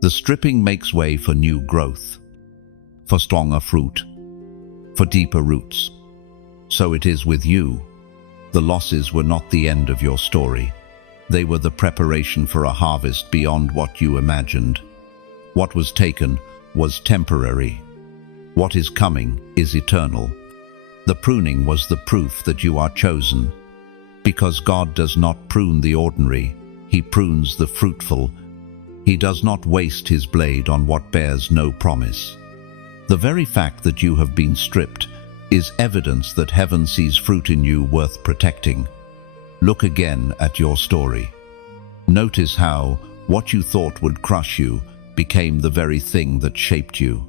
The stripping makes way for new growth, for stronger fruit, for deeper roots. So it is with you. The losses were not the end of your story. They were the preparation for a harvest beyond what you imagined. What was taken was temporary. What is coming is eternal. The pruning was the proof that you are chosen. Because God does not prune the ordinary, He prunes the fruitful. He does not waste His blade on what bears no promise. The very fact that you have been stripped is evidence that heaven sees fruit in you worth protecting. Look again at your story. Notice how what you thought would crush you became the very thing that shaped you.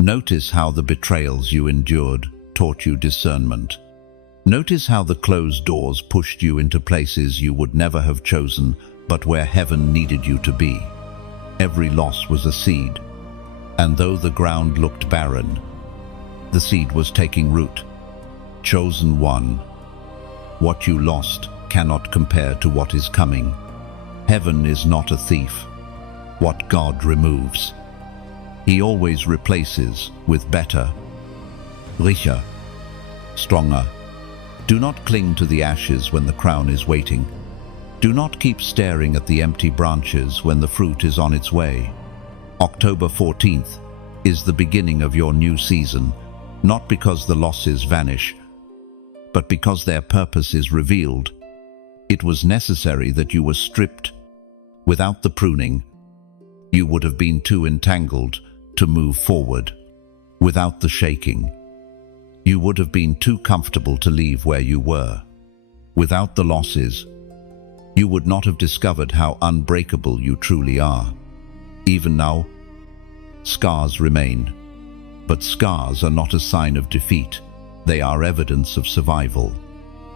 Notice how the betrayals you endured taught you discernment. Notice how the closed doors pushed you into places you would never have chosen, but where heaven needed you to be. Every loss was a seed, and though the ground looked barren, the seed was taking root. Chosen one, what you lost cannot compare to what is coming. Heaven is not a thief. What God removes, He always replaces with better, richer, stronger. Do not cling to the ashes when the crown is waiting. Do not keep staring at the empty branches when the fruit is on its way. October 14th is the beginning of your new season, not because the losses vanish, but because their purpose is revealed. It was necessary that you were stripped. Without the pruning, you would have been too entangled to move forward. Without the shaking, you would have been too comfortable to leave where you were. Without the losses, you would not have discovered how unbreakable you truly are. Even now, scars remain. But scars are not a sign of defeat. They are evidence of survival.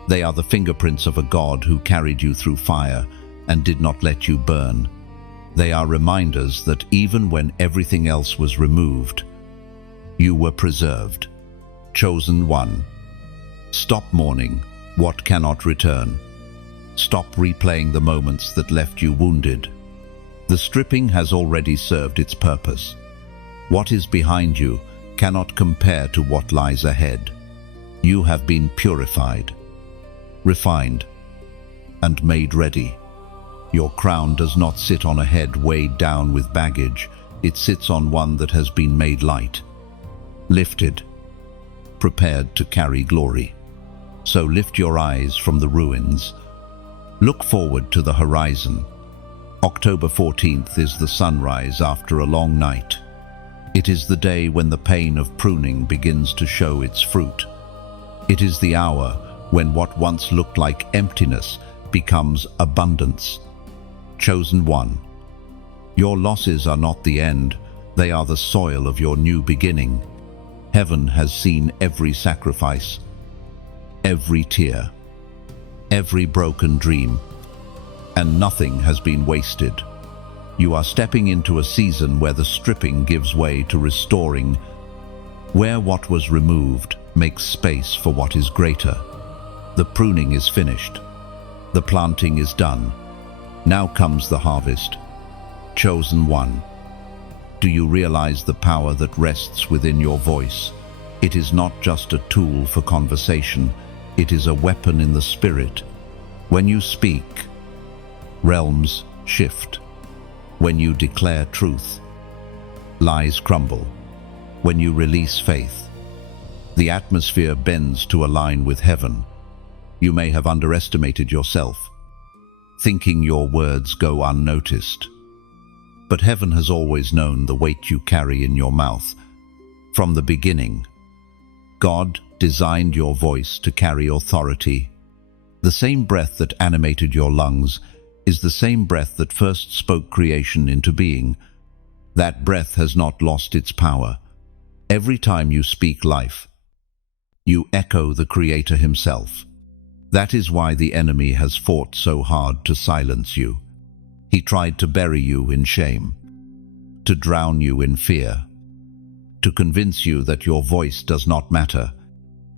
They are the fingerprints of a God who carried you through fire and did not let you burn. They are reminders that even when everything else was removed, you were preserved. Chosen one. Stop mourning what cannot return. Stop replaying the moments that left you wounded. The stripping has already served its purpose. What is behind you cannot compare to what lies ahead. You have been purified, refined, and made ready. Your crown does not sit on a head weighed down with baggage. It sits on one that has been made light, lifted, prepared to carry glory. So lift your eyes from the ruins. Look forward to the horizon. October 14th is the sunrise after a long night. It is the day when the pain of pruning begins to show its fruit. It is the hour when what once looked like emptiness becomes abundance. Chosen one. Your losses are not the end, they are the soil of your new beginning. Heaven has seen every sacrifice, every tear, every broken dream, and nothing has been wasted. You are stepping into a season where the stripping gives way to restoring, Where what was removed makes space for what is greater. The pruning is finished. The planting is done. Now comes the harvest. Chosen one. Do you realize the power that rests within your voice? It is not just a tool for conversation. It is a weapon in the spirit. When you speak, realms shift. When you declare truth, lies crumble. When you release faith, the atmosphere bends to align with heaven. You may have underestimated yourself, thinking your words go unnoticed. But heaven has always known the weight you carry in your mouth. From the beginning, God designed your voice to carry authority. The same breath that animated your lungs is the same breath that first spoke creation into being. That breath has not lost its power. Every time you speak life, you echo the Creator himself. That is why the enemy has fought so hard to silence you. He tried to bury you in shame, to drown you in fear, to convince you that your voice does not matter,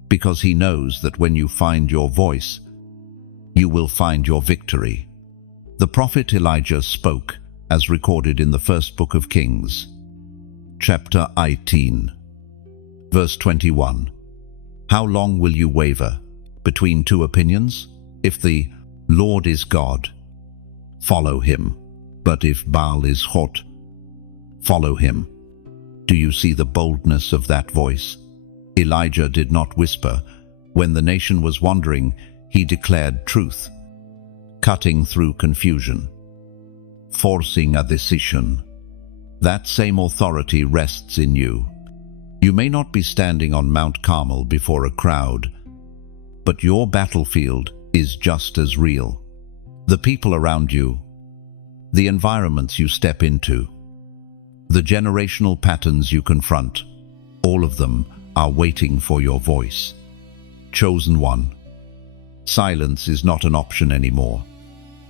because he knows that when you find your voice, you will find your victory. The prophet Elijah spoke, as recorded in the first book of Kings, chapter 18, verse 21. How long will you waver between two opinions? If the Lord is God, follow him. But if Baal is hot, follow him. Do you see the boldness of that voice? Elijah did not whisper. When the nation was wandering, he declared truth, cutting through confusion, forcing a decision. That same authority rests in you. You may not be standing on Mount Carmel before a crowd, but your battlefield is just as real. The people around you, the environments you step into, the generational patterns you confront, all of them are waiting for your voice. Chosen one. Silence is not an option anymore.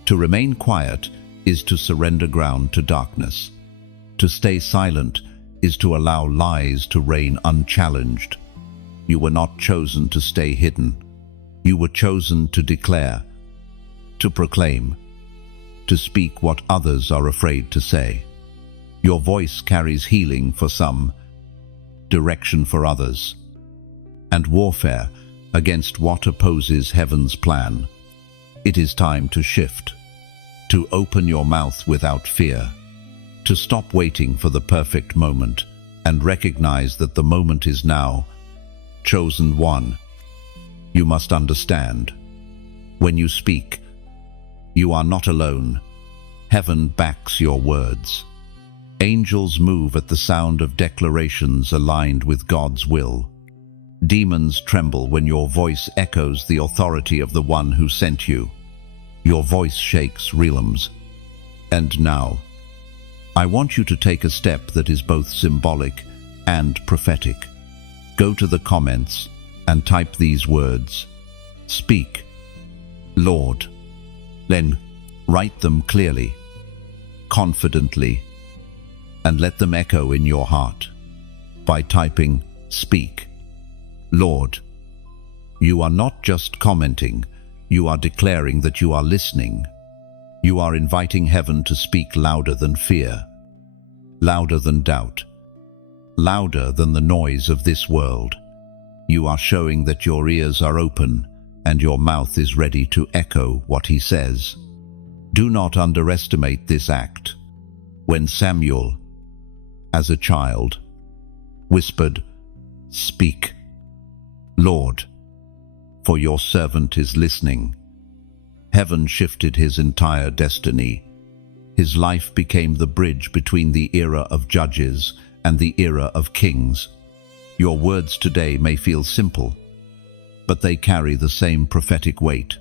To remain quiet is to surrender ground to darkness. To stay silent is to allow lies to reign unchallenged. You were not chosen to stay hidden. You were chosen to declare, to proclaim, to speak what others are afraid to say. Your voice carries healing for some, direction for others, and warfare against what opposes heaven's plan. It is time to shift, to open your mouth without fear, to stop waiting for the perfect moment and recognize that the moment is now. Chosen one. You must understand. When you speak, you are not alone. Heaven backs your words. Angels move at the sound of declarations aligned with God's will. Demons tremble when your voice echoes the authority of the one who sent you. Your voice shakes realms. And now, I want you to take a step that is both symbolic and prophetic. Go to the comments and type these words. Speak, Lord. Then write them clearly, confidently, and let them echo in your heart by typing speak, Lord. You are not just commenting, you are declaring that you are listening. You are inviting heaven to speak louder than fear, louder than doubt, louder than the noise of this world. You are showing that your ears are open and your mouth is ready to echo what he says. Do not underestimate this act. When Samuel, as a child, whispered, "Speak, Lord, for your servant is listening," heaven shifted his entire destiny. His life became the bridge between the era of judges and the era of kings. Your words today may feel simple, but they carry the same prophetic weight.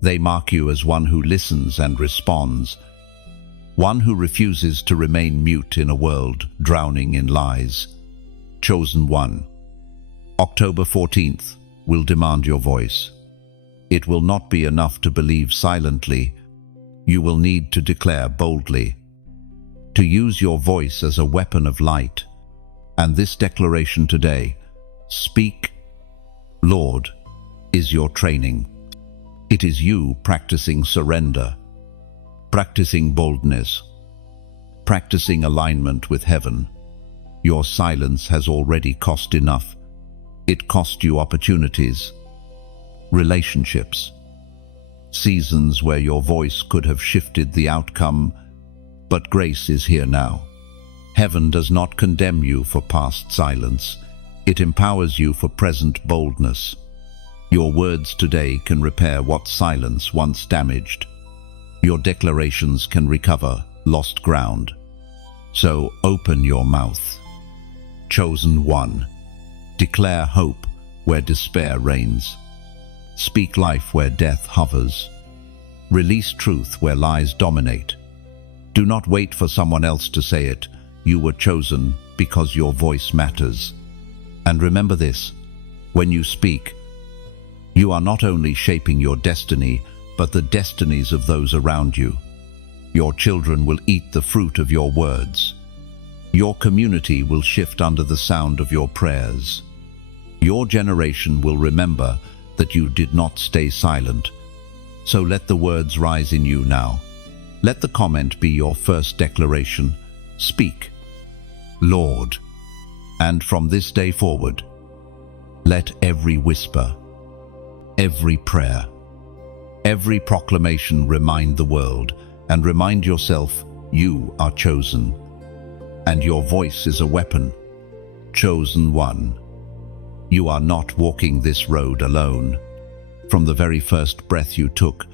They mark you as one who listens and responds, one who refuses to remain mute in a world drowning in lies. Chosen one. October 14th will demand your voice. It will not be enough to believe silently. You will need to declare boldly, to use your voice as a weapon of light, And this declaration today, speak, Lord, is your training. It is you practicing surrender, practicing boldness, practicing alignment with heaven. Your silence has already cost enough. It cost you opportunities, relationships, seasons where your voice could have shifted the outcome, but grace is here now. Heaven does not condemn you for past silence. It empowers you for present boldness. Your words today can repair what silence once damaged. Your declarations can recover lost ground. So open your mouth. Chosen one. Declare hope where despair reigns. Speak life where death hovers. Release truth where lies dominate. Do not wait for someone else to say it. You were chosen because your voice matters. And remember this, when you speak, you are not only shaping your destiny, but the destinies of those around you. Your children will eat the fruit of your words. Your community will shift under the sound of your prayers. Your generation will remember that you did not stay silent. So let the words rise in you now. Let the comment be your first declaration. Speak, Lord. And from this day forward, let every whisper, every prayer, every proclamation remind the world and remind yourself you are chosen. And your voice is a weapon. Chosen one. You are not walking this road alone. From the very first breath you took,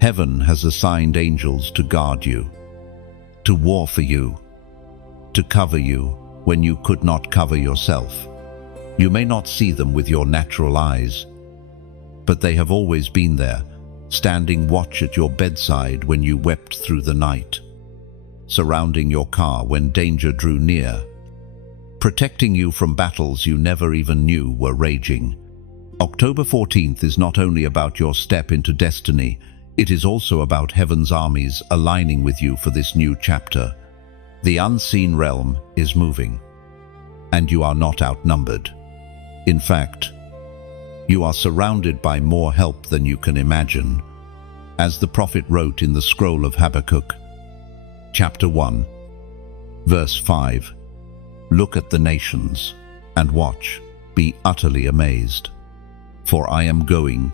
heaven has assigned angels to guard you, to war for you, to cover you when you could not cover yourself. You may not see them with your natural eyes, but they have always been there, standing watch at your bedside when you wept through the night, surrounding your car when danger drew near, protecting you from battles you never even knew were raging. October 14th is not only about your step into destiny, it is also about heaven's armies aligning with you for this new chapter. The unseen realm is moving, and you are not outnumbered. In fact, you are surrounded by more help than you can imagine. As the prophet wrote in the scroll of Habakkuk, chapter 1, verse 5, "Look at the nations and watch, be utterly amazed. For I am going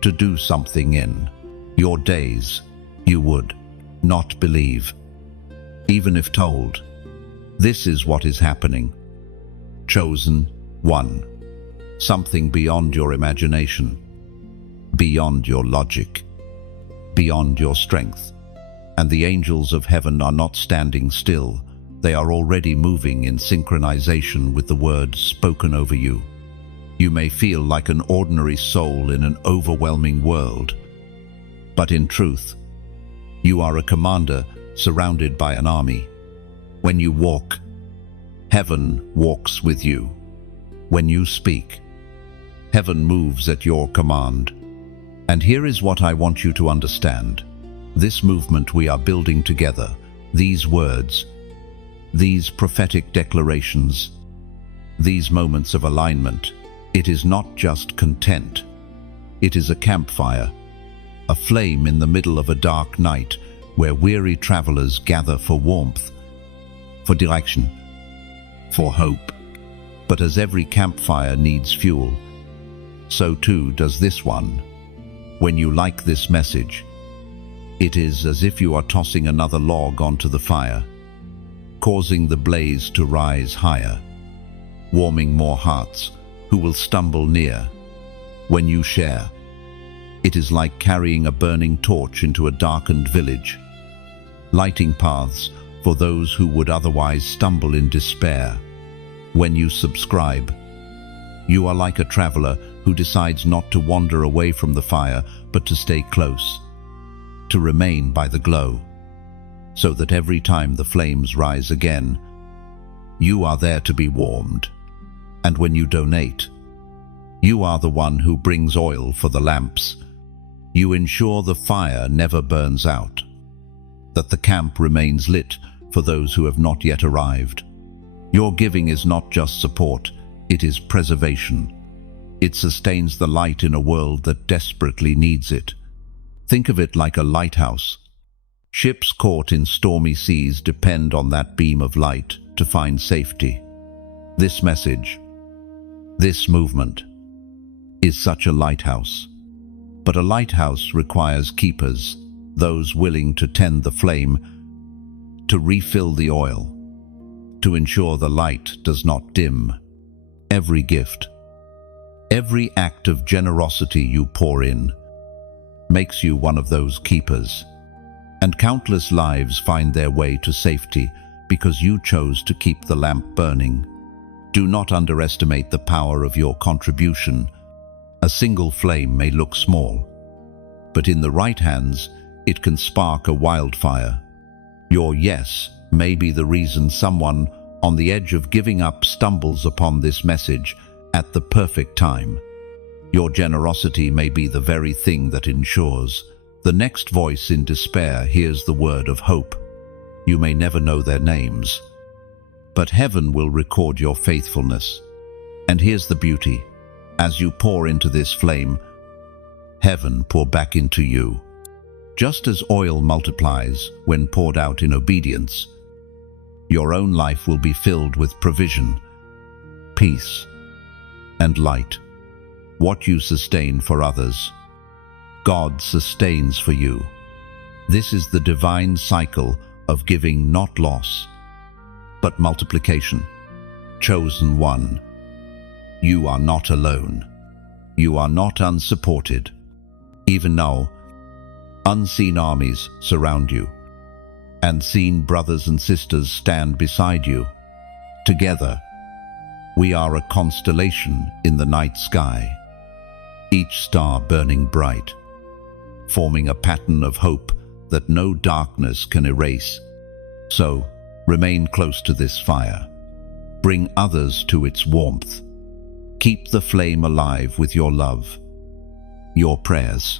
to do something in your days you would not believe, even if told." This is what is happening. Chosen one. Something beyond your imagination, beyond your logic, beyond your strength. And the angels of heaven are not standing still. They are already moving in synchronization with the word spoken over you. You may feel like an ordinary soul in an overwhelming world, but in truth, you are a commander surrounded by an army. When you walk, heaven walks with you. When you speak, heaven moves at your command. And here is what I want you to understand. This movement we are building together, these words, these prophetic declarations, these moments of alignment, it is not just content. It is a campfire, a flame in the middle of a dark night where weary travelers gather for warmth, for direction, for hope. But as every campfire needs fuel, so too does this one. When you like this message, it is as if you are tossing another log onto the fire, causing the blaze to rise higher, warming more hearts who will stumble near. When you share, it is like carrying a burning torch into a darkened village, lighting paths for those who would otherwise stumble in despair. When you subscribe, you are like a traveler who decides not to wander away from the fire, but to stay close, to remain by the glow, so that every time the flames rise again, you are there to be warmed. And when you donate, you are the one who brings oil for the lamps. You ensure the fire never burns out, that the camp remains lit for those who have not yet arrived. Your giving is not just support, it is preservation. It sustains the light in a world that desperately needs it. Think of it like a lighthouse. Ships caught in stormy seas depend on that beam of light to find safety. This message, this movement, is such a lighthouse. But a lighthouse requires keepers, those willing to tend the flame, to refill the oil, to ensure the light does not dim. Every gift, every act of generosity you pour in, makes you one of those keepers. And countless lives find their way to safety because you chose to keep the lamp burning. Do not underestimate the power of your contribution. A single flame may look small, but in the right hands, it can spark a wildfire. Your yes may be the reason someone on the edge of giving up stumbles upon this message at the perfect time. Your generosity may be the very thing that ensures the next voice in despair hears the word of hope. You may never know their names, but heaven will record your faithfulness. And here's the beauty. As you pour into this flame, heaven pour back into you. Just as oil multiplies when poured out in obedience, your own life will be filled with provision, peace, and light. What you sustain for others, God sustains for you. This is the divine cycle of giving, not loss, but multiplication. Chosen one, you are not alone. You are not unsupported. Even now, unseen armies surround you, and seen brothers and sisters stand beside you. Together, we are a constellation in the night sky, each star burning bright, forming a pattern of hope that no darkness can erase. So, remain close to this fire. Bring others to its warmth. Keep the flame alive with your love, your prayers,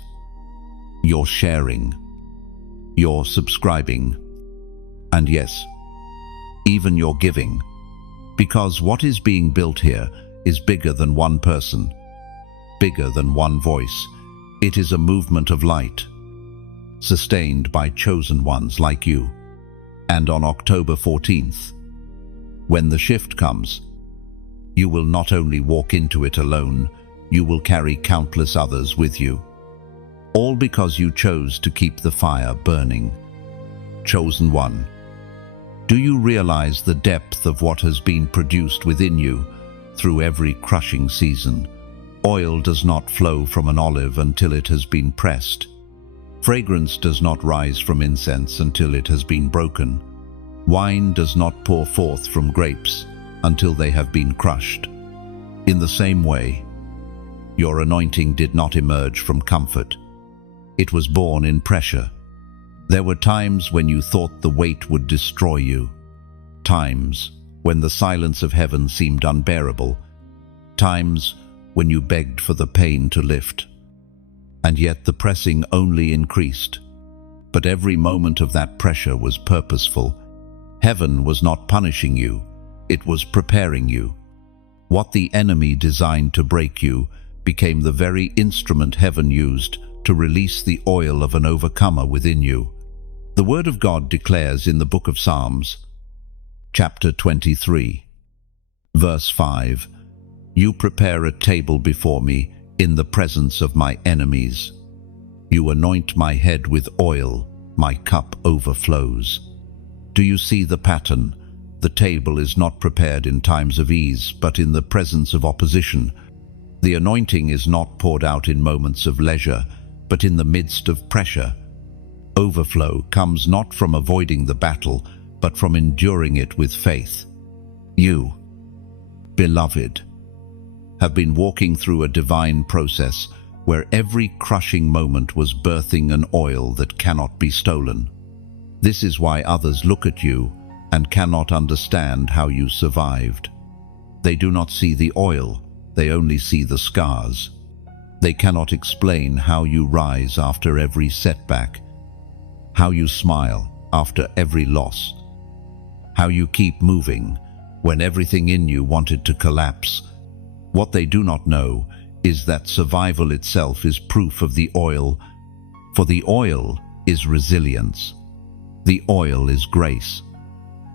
your sharing, your subscribing, and yes, even your giving. Because what is being built here is bigger than one person, bigger than one voice. It is a movement of light, sustained by chosen ones like you. And on October 14th, when the shift comes, you will not only walk into it alone, you will carry countless others with you. All because you chose to keep the fire burning. Chosen one, do you realize the depth of what has been produced within you through every crushing season? Oil does not flow from an olive until it has been pressed. Fragrance does not rise from incense until it has been broken. Wine does not pour forth from grapes until they have been crushed. In the same way, your anointing did not emerge from comfort. It was born in pressure. There were times when you thought the weight would destroy you. Times when the silence of heaven seemed unbearable. Times when you begged for the pain to lift. And yet the pressing only increased. But every moment of that pressure was purposeful. Heaven was not punishing you, it was preparing you. What the enemy designed to break you became the very instrument heaven used to release the oil of an overcomer within you. The Word of God declares in the book of Psalms, chapter 23, verse 5, "You prepare a table before me in the presence of my enemies. You anoint my head with oil, my cup overflows." Do you see the pattern? The table is not prepared in times of ease, but in the presence of opposition. The anointing is not poured out in moments of leisure, but in the midst of pressure. Overflow comes not from avoiding the battle, but from enduring it with faith. You, beloved, have been walking through a divine process where every crushing moment was birthing an oil that cannot be stolen. This is why others look at you and cannot understand how you survived. They do not see the oil, they only see the scars. They cannot explain how you rise after every setback, how you smile after every loss, how you keep moving when everything in you wanted to collapse. What they do not know is that survival itself is proof of the oil, for the oil is resilience. The oil is grace.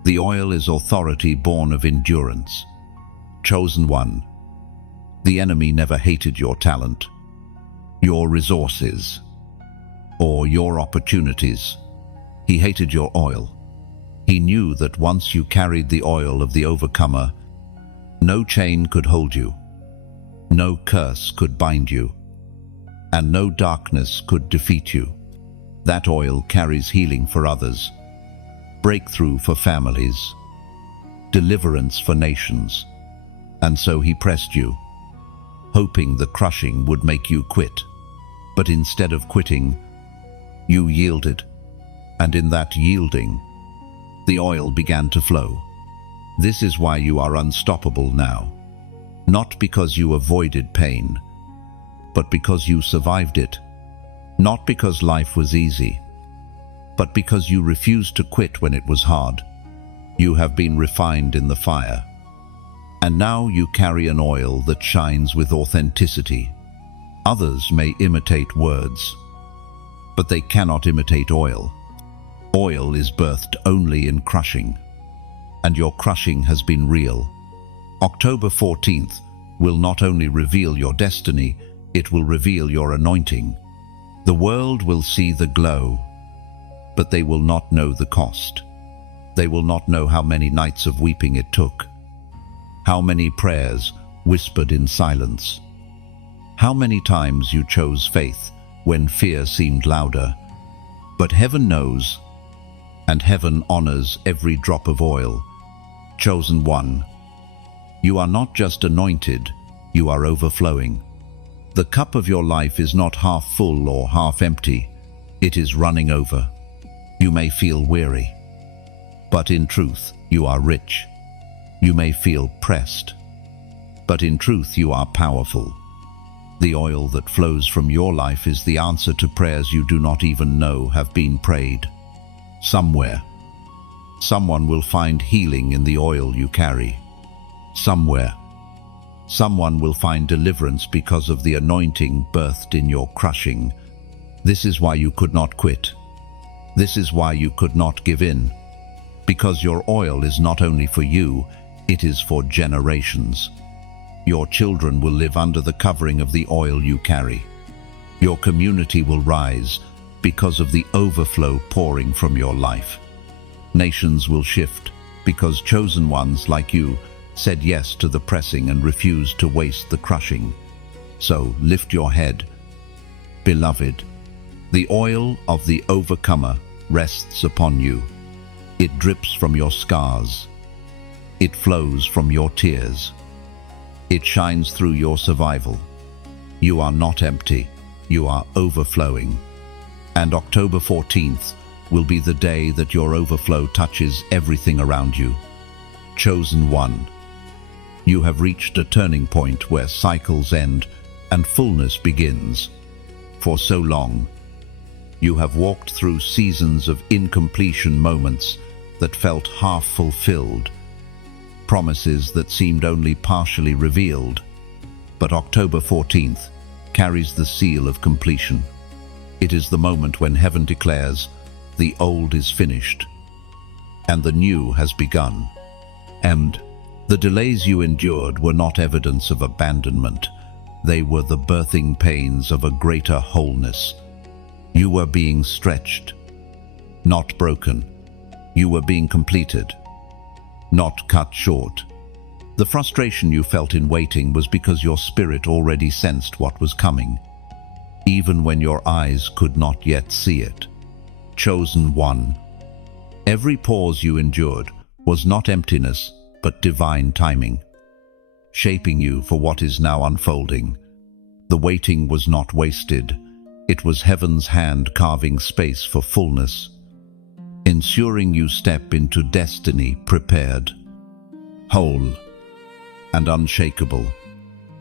The oil is authority born of endurance. Chosen one, the enemy never hated your talent, your resources, or your opportunities. He hated your oil. He knew that once you carried the oil of the overcomer, no chain could hold you, no curse could bind you, and no darkness could defeat you. That oil carries healing for others, breakthrough for families, deliverance for nations. And so he pressed you, hoping the crushing would make you quit. But instead of quitting, you yielded, and in that yielding, the oil began to flow. This is why you are unstoppable now. Not because you avoided pain, but because you survived it. Not because life was easy, but because you refused to quit when it was hard. You have been refined in the fire. And now you carry an oil that shines with authenticity. Others may imitate words, but they cannot imitate oil. Oil is birthed only in crushing, and your crushing has been real. October 14th will not only reveal your destiny, it will reveal your anointing. The world will see the glow, but they will not know the cost. They will not know how many nights of weeping it took, how many prayers whispered in silence, how many times you chose faith when fear seemed louder. But heaven knows, and heaven honors every drop of oil. Chosen one, you are not just anointed, you are overflowing. The cup of your life is not half full or half empty, it is running over. You may feel weary, but in truth you are rich. You may feel pressed, but in truth you are powerful. The oil that flows from your life is the answer to prayers you do not even know have been prayed. Somewhere, someone will find healing in the oil you carry. Somewhere, someone will find deliverance because of the anointing birthed in your crushing. This is why you could not quit. This is why you could not give in. Because your oil is not only for you, it is for generations. Your children will live under the covering of the oil you carry. Your community will rise because of the overflow pouring from your life. Nations will shift because chosen ones like you said yes to the pressing and refused to waste the crushing. So lift your head, beloved. The oil of the overcomer rests upon you. It drips from your scars. It flows from your tears. It shines through your survival. You are not empty, you are overflowing. And October 14th will be the day that your overflow touches everything around you. Chosen one, you have reached a turning point where cycles end and fullness begins. For so long, you have walked through seasons of incompletion, moments that felt half fulfilled, promises that seemed only partially revealed. But October 14th carries the seal of completion. It is the moment when heaven declares, the old is finished, and the new has begun. And the delays you endured were not evidence of abandonment. They were the birthing pains of a greater wholeness. You were being stretched, not broken. You were being completed, not cut short. The frustration you felt in waiting was because your spirit already sensed what was coming, even when your eyes could not yet see it. Chosen one, every pause you endured was not emptiness, but divine timing, shaping you for what is now unfolding. The waiting was not wasted. It was heaven's hand carving space for fullness, ensuring you step into destiny prepared, whole, and unshakable.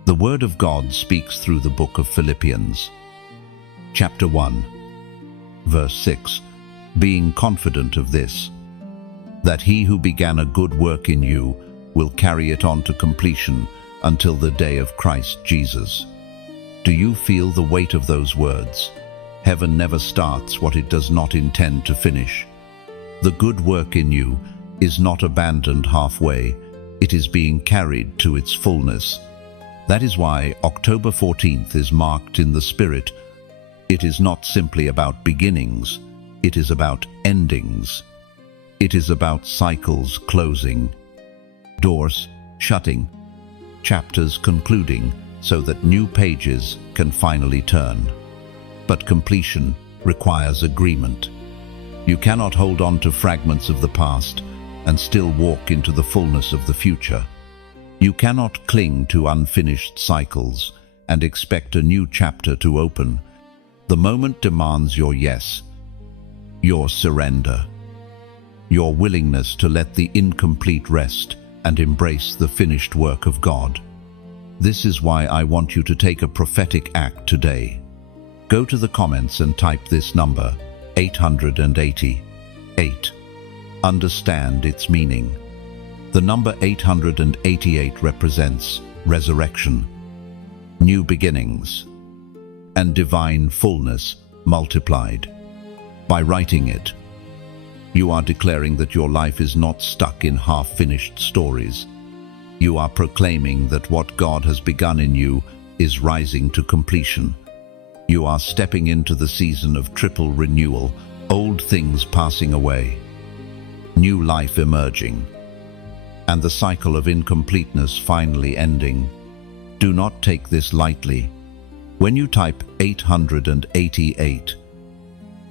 The Word of God speaks through the book of Philippians, chapter 1, verse 6, being confident of this, that he who began a good work in you will carry it on to completion until the day of Christ Jesus. Do you feel the weight of those words? Heaven never starts what it does not intend to finish. The good work in you is not abandoned halfway, it is being carried to its fullness. That is why October 14th is marked in the Spirit. It is not simply about beginnings, it is about endings. It is about cycles closing, doors shutting, chapters concluding so that new pages can finally turn. But completion requires agreement. You cannot hold on to fragments of the past and still walk into the fullness of the future. You cannot cling to unfinished cycles and expect a new chapter to open. The moment demands your yes, your surrender, your willingness to let the incomplete rest and embrace the finished work of God. This is why I want you to take a prophetic act today. Go to the comments and type this number, 888. Understand its meaning. The number 888 represents resurrection, new beginnings, and divine fullness multiplied. By writing it, you are declaring that your life is not stuck in half-finished stories. You are proclaiming that what God has begun in you is rising to completion. You are stepping into the season of triple renewal, old things passing away, new life emerging, and the cycle of incompleteness finally ending. Do not take this lightly. When you type 888,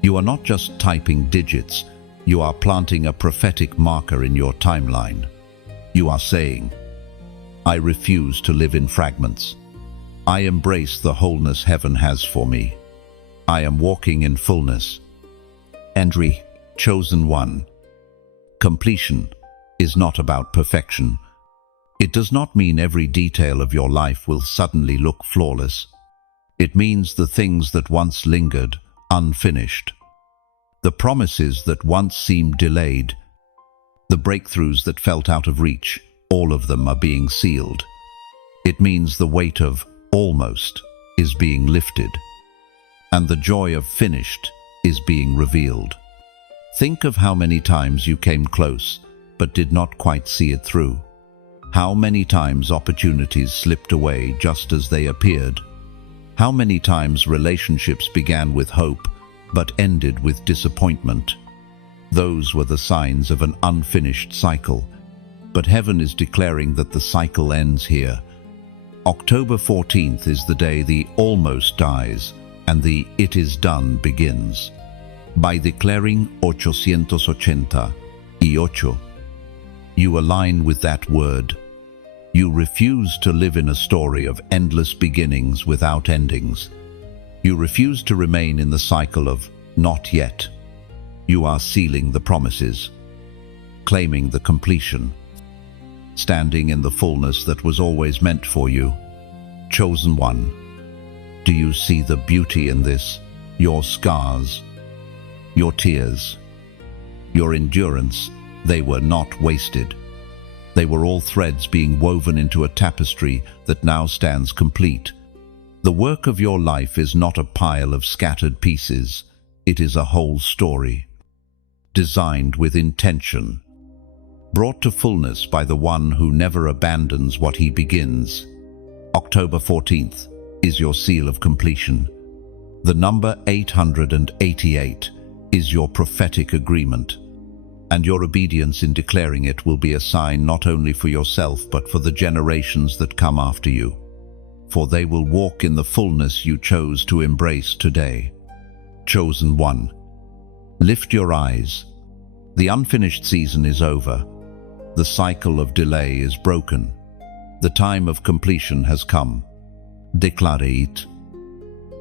you are not just typing digits, you are planting a prophetic marker in your timeline. You are saying, I refuse to live in fragments. I embrace the wholeness heaven has for me. I am walking in fullness. Entry, chosen one. Completion is not about perfection. It does not mean every detail of your life will suddenly look flawless. It means the things that once lingered, unfinished, the promises that once seemed delayed, the breakthroughs that felt out of reach, all of them are being sealed. It means the weight of almost is being lifted, and the joy of finished is being revealed. Think of how many times you came close, but did not quite see it through. How many times opportunities slipped away just as they appeared. How many times relationships began with hope, but ended with disappointment. Those were the signs of an unfinished cycle. But heaven is declaring that the cycle ends here. October 14th is the day the almost dies and the it is done begins. By declaring 888, you align with that word. You refuse to live in a story of endless beginnings without endings. You refuse to remain in the cycle of not yet. You are sealing the promises, claiming the completion, standing in the fullness that was always meant for you. Chosen one, do you see the beauty in this? Your scars, your tears, your endurance, they were not wasted. They were all threads being woven into a tapestry that now stands complete. The work of your life is not a pile of scattered pieces. It is a whole story, designed with intention, brought to fullness by the one who never abandons what he begins. October 14th is your seal of completion. The number 888 is your prophetic agreement, and your obedience in declaring it will be a sign not only for yourself but for the generations that come after you. For they will walk in the fullness you chose to embrace today. Chosen one, lift your eyes. The unfinished season is over. The cycle of delay is broken. The time of completion has come. Declare it.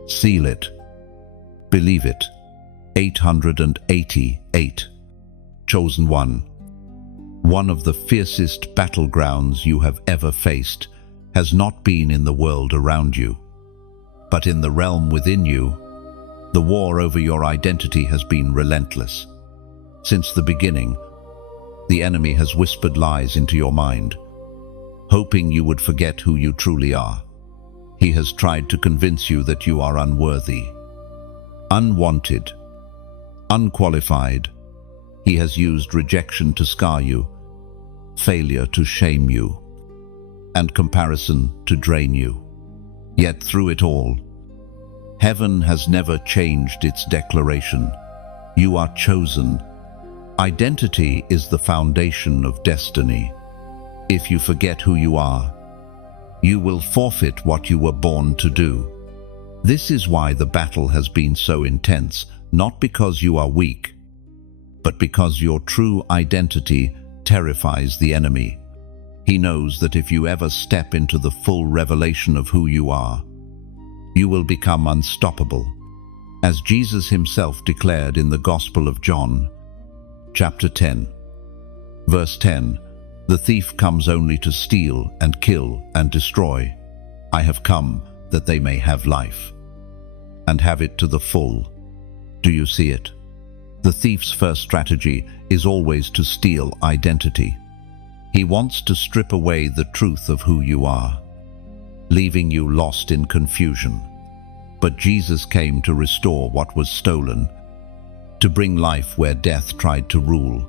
Seal it. Believe it. 888. Chosen one of the fiercest battlegrounds you have ever faced has not been in the world around you, but in the realm within you. The war over your identity has been relentless. Since the beginning, the enemy has whispered lies into your mind, hoping you would forget who you truly are. He has tried to convince you that you are unworthy, unwanted, unqualified. He has used rejection to scar you, failure to shame you, and comparison to drain you. Yet through it all, heaven has never changed its declaration. You are chosen. Identity is the foundation of destiny. If you forget who you are, you will forfeit what you were born to do. This is why the battle has been so intense, not because you are weak, but because your true identity terrifies the enemy. He knows that if you ever step into the full revelation of who you are, you will become unstoppable. As Jesus himself declared in the Gospel of John, chapter 10, verse 10, "The thief comes only to steal and kill and destroy. I have come that they may have life, and have it to the full." Do you see it? The thief's first strategy is always to steal identity. He wants to strip away the truth of who you are, leaving you lost in confusion. But Jesus came to restore what was stolen, to bring life where death tried to rule,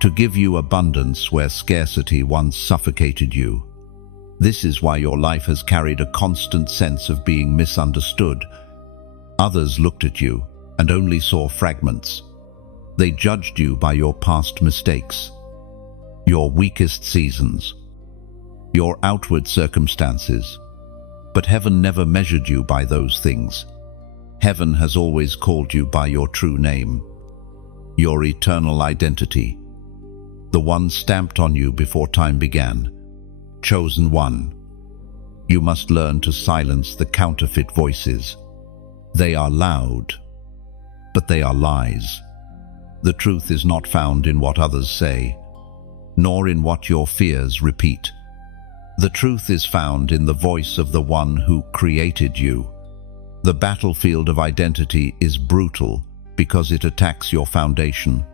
to give you abundance where scarcity once suffocated you. This is why your life has carried a constant sense of being misunderstood. Others looked at you and only saw fragments. They judged you by your past mistakes, your weakest seasons, your outward circumstances. But heaven never measured you by those things. Heaven has always called you by your true name, your eternal identity, the one stamped on you before time began. Chosen one. You must learn to silence the counterfeit voices. They are loud, but they are lies. The truth is not found in what others say, nor in what your fears repeat. The truth is found in the voice of the one who created you. The battlefield of identity is brutal because it attacks your foundation.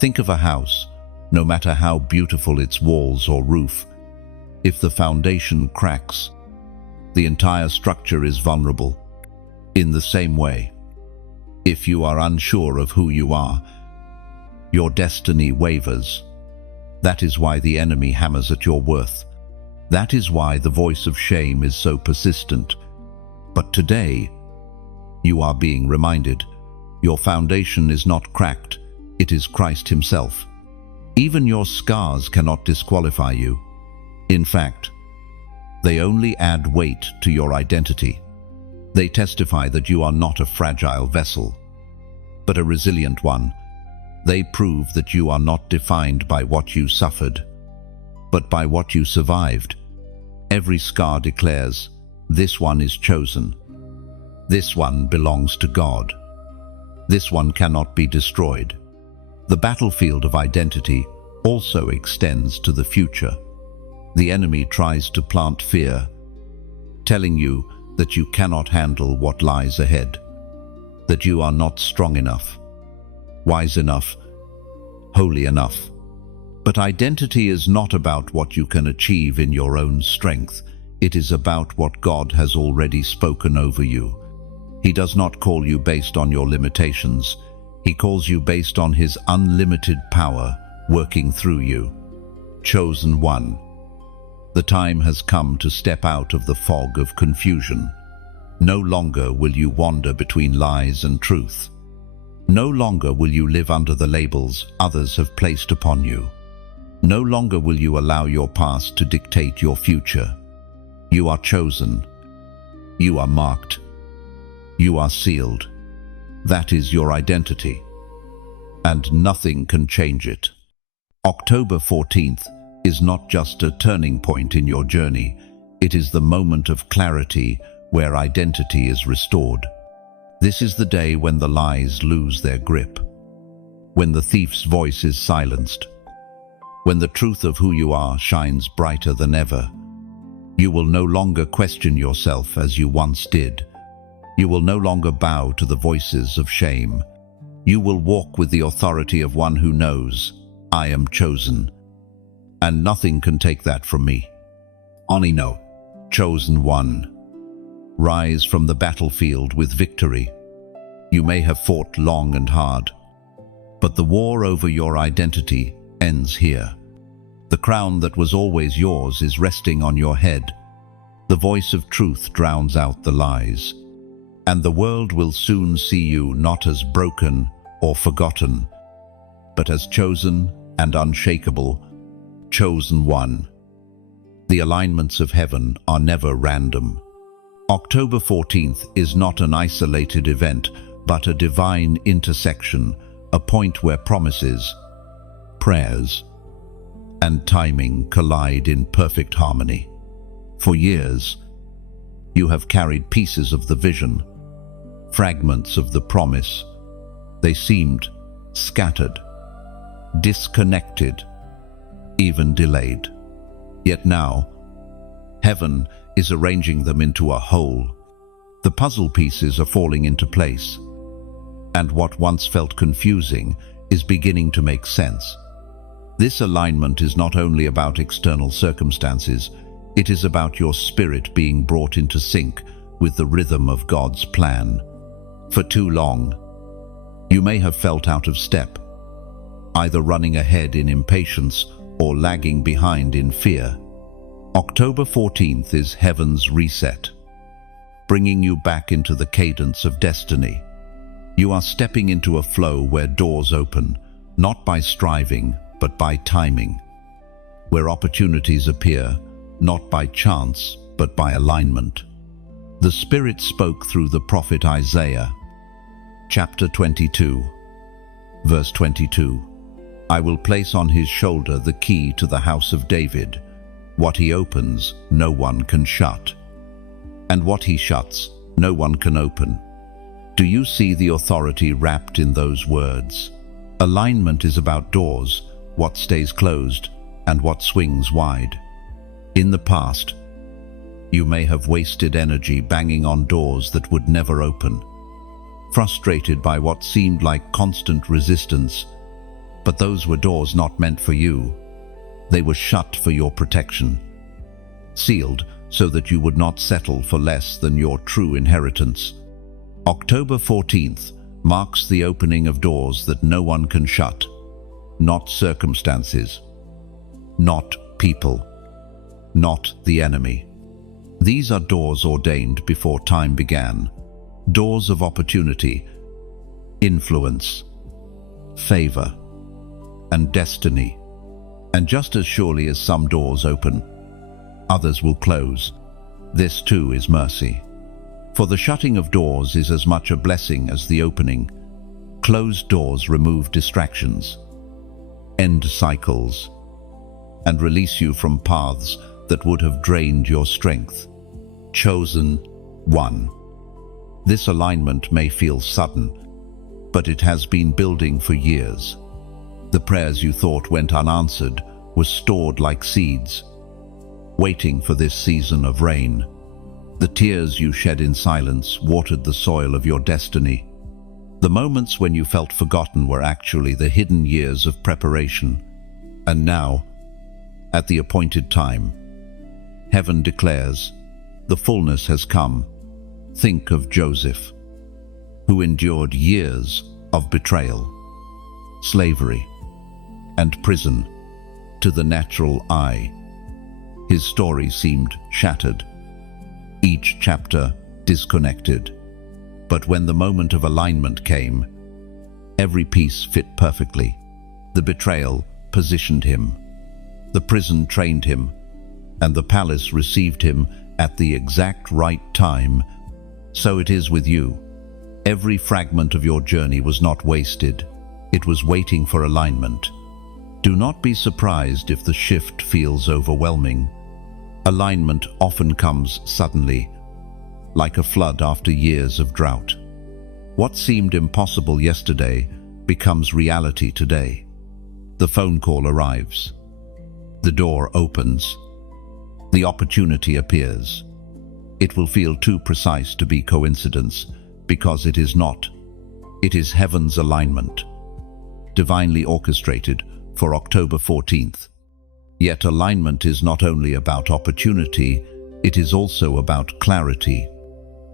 Think of a house, no matter how beautiful its walls or roof. If the foundation cracks, the entire structure is vulnerable. In the same way, if you are unsure of who you are, your destiny wavers. That is why the enemy hammers at your worth. That is why the voice of shame is so persistent. But today, you are being reminded, your foundation is not cracked, it is Christ himself. Even your scars cannot disqualify you. In fact, they only add weight to your identity. They testify that you are not a fragile vessel, but a resilient one. They prove that you are not defined by what you suffered, but by what you survived. Every scar declares, this one is chosen. This one belongs to God. This one cannot be destroyed. The battlefield of identity also extends to the future. The enemy tries to plant fear, telling you that you cannot handle what lies ahead, that you are not strong enough, wise enough, holy enough. But identity is not about what you can achieve in your own strength. It is about what God has already spoken over you. He does not call you based on your limitations. He calls you based on his unlimited power working through you. Chosen one. The time has come to step out of the fog of confusion. No longer will you wander between lies and truth. No longer will you live under the labels others have placed upon you. No longer will you allow your past to dictate your future. You are chosen. You are marked. You are sealed. That is your identity, and nothing can change it. October 14th is not just a turning point in your journey. It is the moment of clarity where identity is restored. This is the day when the lies lose their grip, when the thief's voice is silenced, when the truth of who you are shines brighter than ever. You will no longer question yourself as you once did. You will no longer bow to the voices of shame. You will walk with the authority of one who knows, I am chosen, and nothing can take that from me. Onino, chosen one. Rise from the battlefield with victory. You may have fought long and hard, but the war over your identity ends here. The crown that was always yours is resting on your head. The voice of truth drowns out the lies, and the world will soon see you not as broken or forgotten, but as chosen and unshakable, chosen one. The alignments of heaven are never random. October 14th is not an isolated event, but a divine intersection, a point where promises, prayers, and timing collide in perfect harmony. For years, you have carried pieces of the vision, fragments of the promise. They seemed scattered, disconnected, even delayed. Yet now, heaven is arranging them into a whole. The puzzle pieces are falling into place, and what once felt confusing is beginning to make sense. This alignment is not only about external circumstances, it is about your spirit being brought into sync with the rhythm of God's plan. For too long, you may have felt out of step, either running ahead in impatience or lagging behind in fear. October 14th is heaven's reset, bringing you back into the cadence of destiny. You are stepping into a flow where doors open, not by striving, but by timing, where opportunities appear, not by chance, but by alignment. The Spirit spoke through the prophet Isaiah, chapter 22, verse 22. I will place on his shoulder the key to the house of David. What he opens, no one can shut, and what he shuts, no one can open. Do you see the authority wrapped in those words? Alignment is about doors, what stays closed and what swings wide. In the past, you may have wasted energy banging on doors that would never open, frustrated by what seemed like constant resistance, but those were doors not meant for you. They were shut for your protection, sealed so that you would not settle for less than your true inheritance. October 14th marks the opening of doors that no one can shut, not circumstances, not people, not the enemy. These are doors ordained before time began, doors of opportunity, influence, favor, and destiny. And just as surely as some doors open, others will close. This too is mercy. For the shutting of doors is as much a blessing as the opening. Closed doors remove distractions, end cycles, and release you from paths that would have drained your strength. Chosen one. This alignment may feel sudden, but it has been building for years. The prayers you thought went unanswered were stored like seeds, waiting for this season of rain. The tears you shed in silence watered the soil of your destiny. The moments when you felt forgotten were actually the hidden years of preparation. And now, at the appointed time, heaven declares, the fullness has come. Think of Joseph, who endured years of betrayal, slavery, and prison. To the natural eye, his story seemed shattered, each chapter disconnected. But when the moment of alignment came, every piece fit perfectly. The betrayal positioned him, the prison trained him, and the palace received him at the exact right time. So it is with you. Every fragment of your journey was not wasted. It was waiting for alignment. Do not be surprised if the shift feels overwhelming. Alignment often comes suddenly, like a flood after years of drought. What seemed impossible yesterday becomes reality today. The phone call arrives. The door opens. The opportunity appears. It will feel too precise to be coincidence, because it is not. It is heaven's alignment, divinely orchestrated for October 14th. Yet alignment is not only about opportunity, it is also about clarity.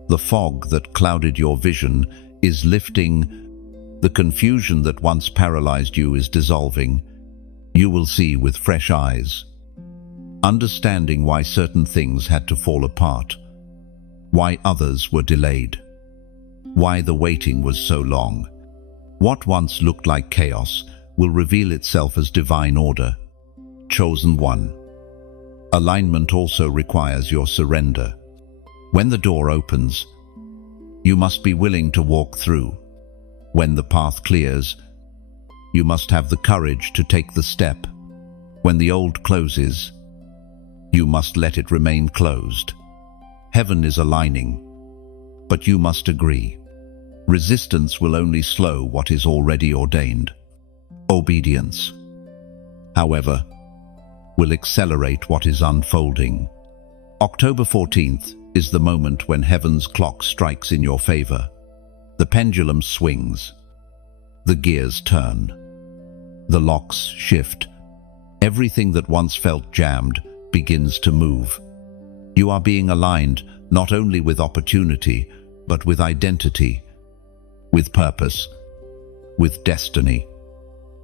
The fog that clouded your vision is lifting. The confusion that once paralyzed you is dissolving. You will see with fresh eyes, understanding why certain things had to fall apart, why others were delayed, why the waiting was so long. What once looked like chaos will reveal itself as divine order. Chosen one. Alignment also requires your surrender. When the door opens, you must be willing to walk through. When the path clears, you must have the courage to take the step. When the old closes, you must let it remain closed. Heaven is aligning, but you must agree. Resistance will only slow what is already ordained. Obedience, however, will accelerate what is unfolding. October 14th is the moment when heaven's clock strikes in your favor. The pendulum swings. The gears turn. The locks shift. Everything that once felt jammed begins to move. You are being aligned not only with opportunity, but with identity, with purpose, with destiny.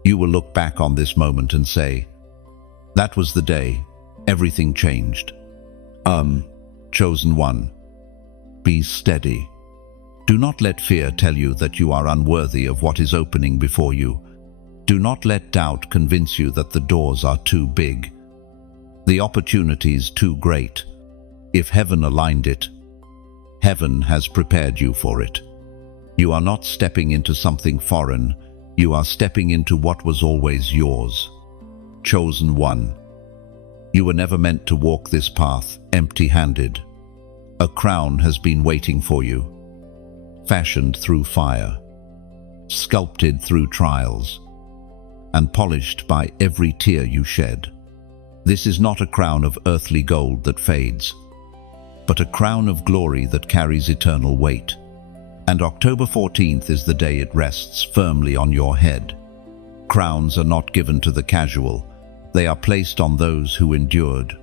You will look back on this moment and say, that was the day everything changed. Chosen one. Be steady. Do not let fear tell you that you are unworthy of what is opening before you. Do not let doubt convince you that the doors are too big, the opportunities too great. If heaven aligned it, heaven has prepared you for it. You are not stepping into something foreign, you are stepping into what was always yours. Chosen one. You were never meant to walk this path empty-handed. A crown has been waiting for you, fashioned through fire, sculpted through trials, and polished by every tear you shed. This is not a crown of earthly gold that fades, but a crown of glory that carries eternal weight. And October 14th is the day it rests firmly on your head. Crowns are not given to the casual. They are placed on those who endured.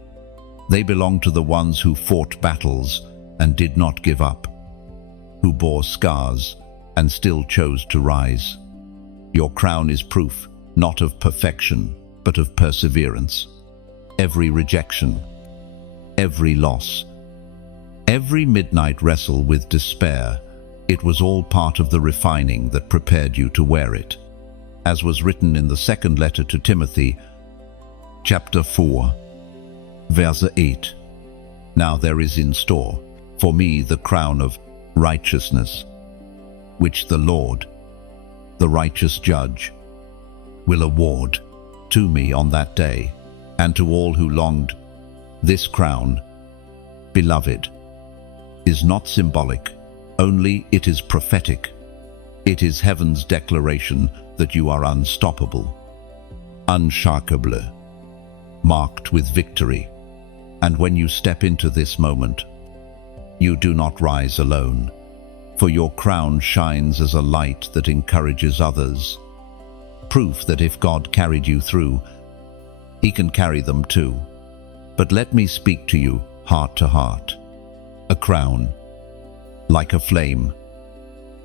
They belong to the ones who fought battles and did not give up, who bore scars and still chose to rise. Your crown is proof, not of perfection, but of perseverance. Every rejection, every loss, every midnight wrestle with despair, it was all part of the refining that prepared you to wear it. As was written in the second letter to Timothy, chapter 4, verse 8. Now there is in store for me the crown of righteousness, which the Lord, the righteous judge, will award to me on that day, and to all who longed. This crown, beloved, is not symbolic, only it is prophetic. It is heaven's declaration that you are unstoppable, unshakable, marked with victory. And when you step into this moment, you do not rise alone, for your crown shines as a light that encourages others. Proof that if God carried you through, He can carry them too. But let me speak to you heart to heart. A crown, like a flame,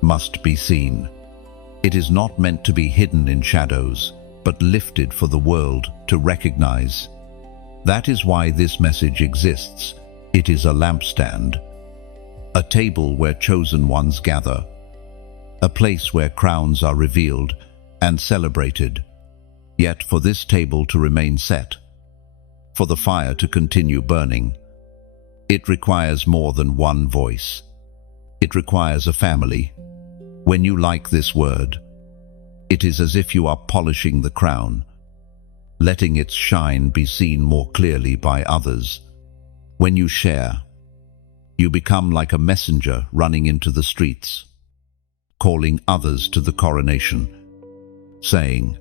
must be seen. It is not meant to be hidden in shadows, but lifted for the world to recognize. That is why this message exists. It is a lampstand, a table where chosen ones gather, a place where crowns are revealed and celebrated. Yet for this table to remain set, for the fire to continue burning, it requires more than one voice. It requires a family. When you like this word, it is as if you are polishing the crown, letting its shine be seen more clearly by others. When you share, you become like a messenger running into the streets, calling others to the coronation, saying,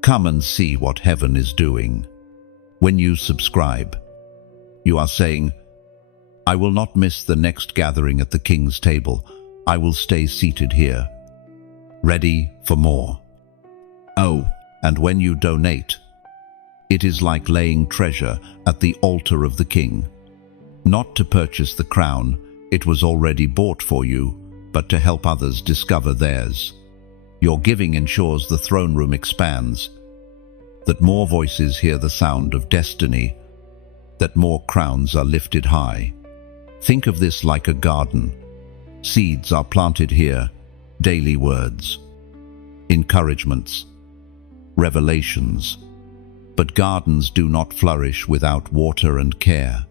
"Come and see what heaven is doing." When you subscribe, you are saying, "I will not miss the next gathering at the King's table. I will stay seated here, ready for more." Oh, and when you donate, It is like laying treasure at the altar of the king. Not to purchase the crown, it was already bought for you, but to help others discover theirs. Your giving ensures the throne room expands, that more voices hear the sound of destiny, that more crowns are lifted high. Think of this like a garden. Seeds are planted here, daily words, encouragements, revelations. But gardens do not flourish without water and care.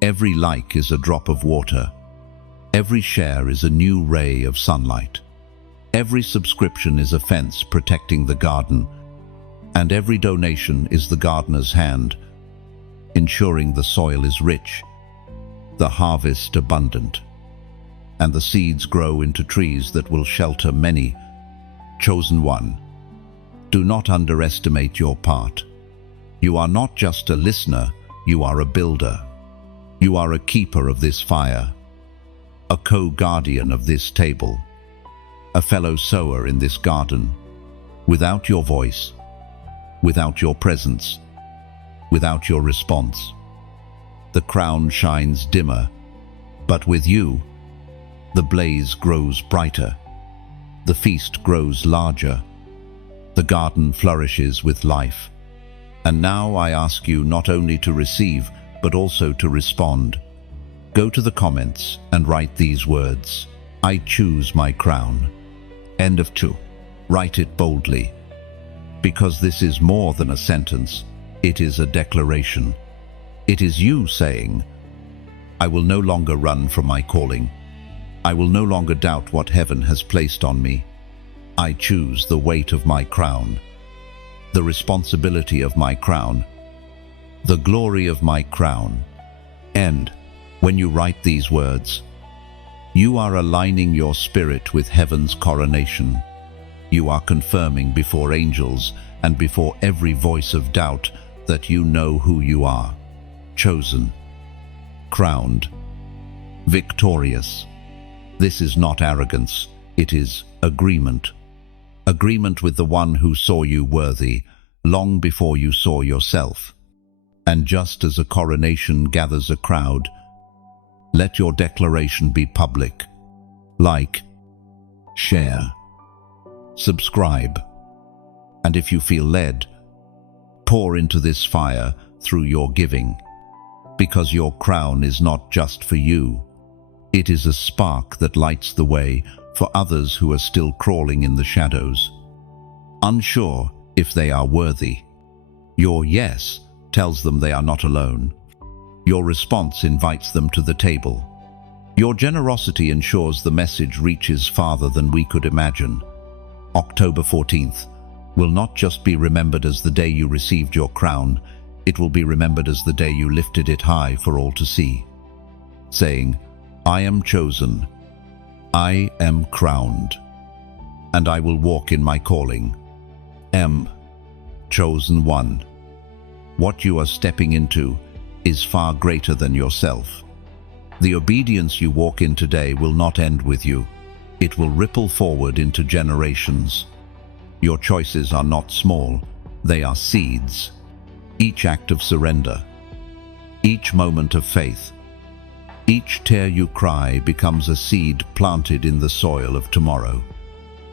Every like is a drop of water. Every share is a new ray of sunlight. Every subscription is a fence protecting the garden, and every donation is the gardener's hand, ensuring the soil is rich, the harvest abundant, and the seeds grow into trees that will shelter many. Chosen one, do not underestimate your part. You are not just a listener, you are a builder. You are a keeper of this fire, a co-guardian of this table, a fellow sower in this garden. Without your voice, without your presence, without your response, the crown shines dimmer, but with you, the blaze grows brighter, the feast grows larger, the garden flourishes with life. And now I ask you not only to receive, but also to respond. Go to the comments and write these words: I choose my crown. End of 2. Write it boldly, because this is more than a sentence, it is a declaration. It is you saying, I will no longer run from my calling. I will no longer doubt what heaven has placed on me. I choose the weight of my crown, the responsibility of my crown, the glory of my crown. And when you write these words, you are aligning your spirit with heaven's coronation. You are confirming before angels and before every voice of doubt that you know who you are: chosen, crowned, victorious. This is not arrogance, it is agreement. Agreement with the one who saw you worthy long before you saw yourself. And just as a coronation gathers a crowd, let your declaration be public. Like, share, subscribe, and if you feel led, pour into this fire through your giving, because your crown is not just for you. It is a spark that lights the way for others who are still crawling in the shadows, unsure if they are worthy. Your yes tells them they are not alone. Your response invites them to the table. Your generosity ensures the message reaches farther than we could imagine. October 14th will not just be remembered as the day you received your crown, it will be remembered as the day you lifted it high for all to see, saying, I am chosen, I am crowned, and I will walk in my calling. Chosen one. What you are stepping into is far greater than yourself. The obedience you walk in today will not end with you. It will ripple forward into generations. Your choices are not small, they are seeds. Each act of surrender, each moment of faith, each tear you cry becomes a seed planted in the soil of tomorrow.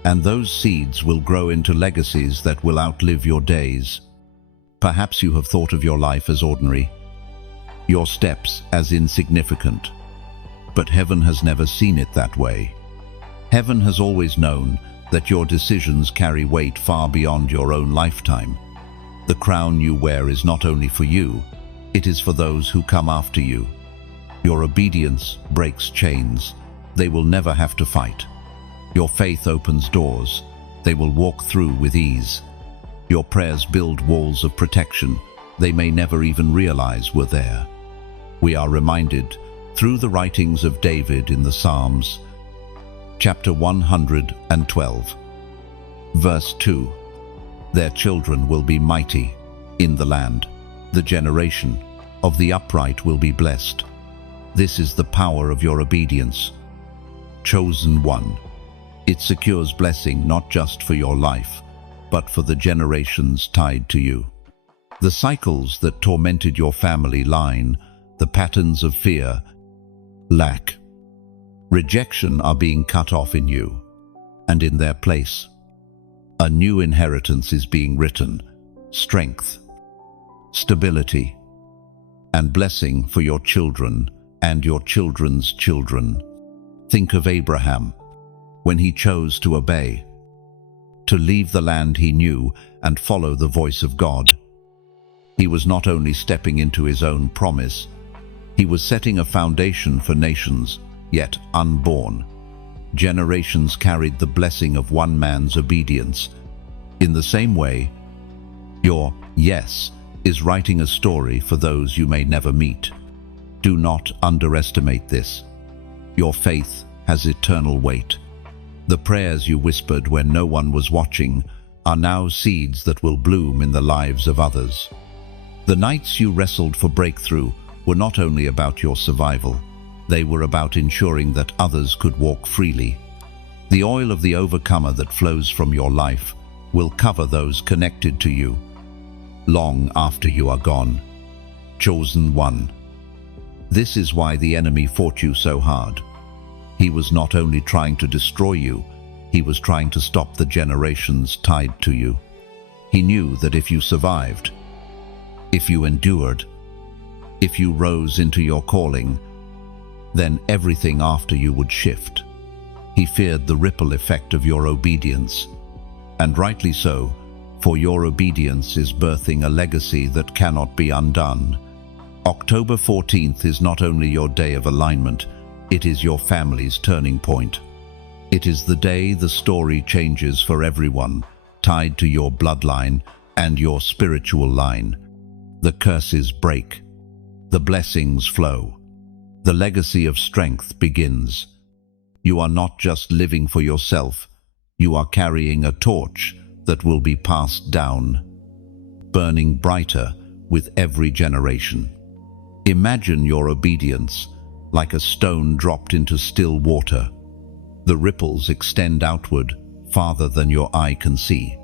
And those seeds will grow into legacies that will outlive your days. Perhaps you have thought of your life as ordinary, your steps as insignificant, but heaven has never seen it that way. Heaven has always known that your decisions carry weight far beyond your own lifetime. The crown you wear is not only for you, it is for those who come after you. Your obedience breaks chains. They will never have to fight. Your faith opens doors. They will walk through with ease. Your prayers build walls of protection they may never even realize were there. We are reminded through the writings of David in the Psalms, chapter 112, verse 2, their children will be mighty in the land. The generation of the upright will be blessed. This is the power of your obedience. Chosen one. It secures blessing not just for your life, but for the generations tied to you. The cycles that tormented your family line, the patterns of fear, lack, rejection are being cut off in you, and in their place, a new inheritance is being written, strength, stability, and blessing for your children and your children's children. Think of Abraham, when he chose to obey, to leave the land he knew and follow the voice of God. He was not only stepping into his own promise, he was setting a foundation for nations, yet unborn. Generations carried the blessing of one man's obedience. In the same way, your yes is writing a story for those you may never meet. Do not underestimate this. Your faith has eternal weight. The prayers you whispered when no one was watching are now seeds that will bloom in the lives of others. The nights you wrestled for breakthrough were not only about your survival, they were about ensuring that others could walk freely. The oil of the overcomer that flows from your life will cover those connected to you long after you are gone. Chosen one. This is why the enemy fought you so hard. He was not only trying to destroy you, he was trying to stop the generations tied to you. He knew that if you survived, if you endured, if you rose into your calling, then everything after you would shift. He feared the ripple effect of your obedience, and rightly so, for your obedience is birthing a legacy that cannot be undone. October 14th is not only your day of alignment, it is your family's turning point. It is the day the story changes for everyone, tied to your bloodline and your spiritual line. The curses break. The blessings flow. The legacy of strength begins. You are not just living for yourself, you are carrying a torch that will be passed down, burning brighter with every generation. Imagine your obedience like a stone dropped into still water. The ripples extend outward farther than your eye can see.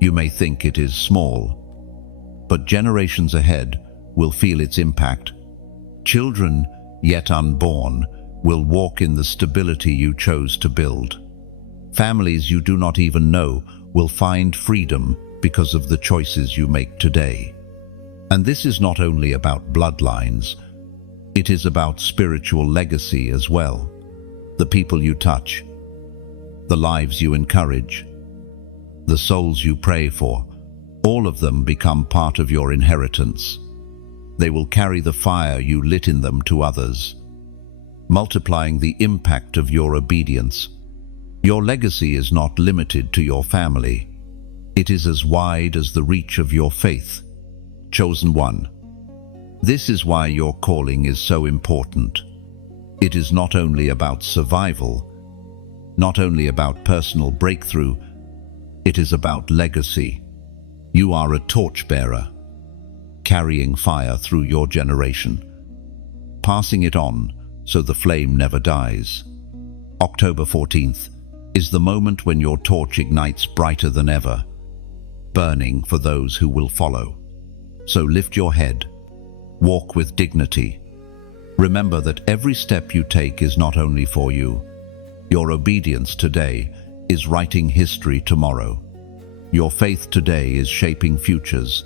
You may think it is small, but generations ahead will feel its impact. Children, yet unborn, will walk in the stability you chose to build. Families you do not even know will find freedom because of the choices you make today. And this is not only about bloodlines, it is about spiritual legacy as well. The people you touch, the lives you encourage, the souls you pray for, all of them become part of your inheritance. They will carry the fire you lit in them to others, multiplying the impact of your obedience. Your legacy is not limited to your family. It is as wide as the reach of your faith. Chosen one. This is why your calling is so important. It is not only about survival, not only about personal breakthrough, it is about legacy. You are a torchbearer, carrying fire through your generation, passing it on so the flame never dies. October 14th is the moment when your torch ignites brighter than ever, burning for those who will follow. So lift your head, walk with dignity. Remember that every step you take is not only for you. Your obedience today is writing history tomorrow. Your faith today is shaping futures.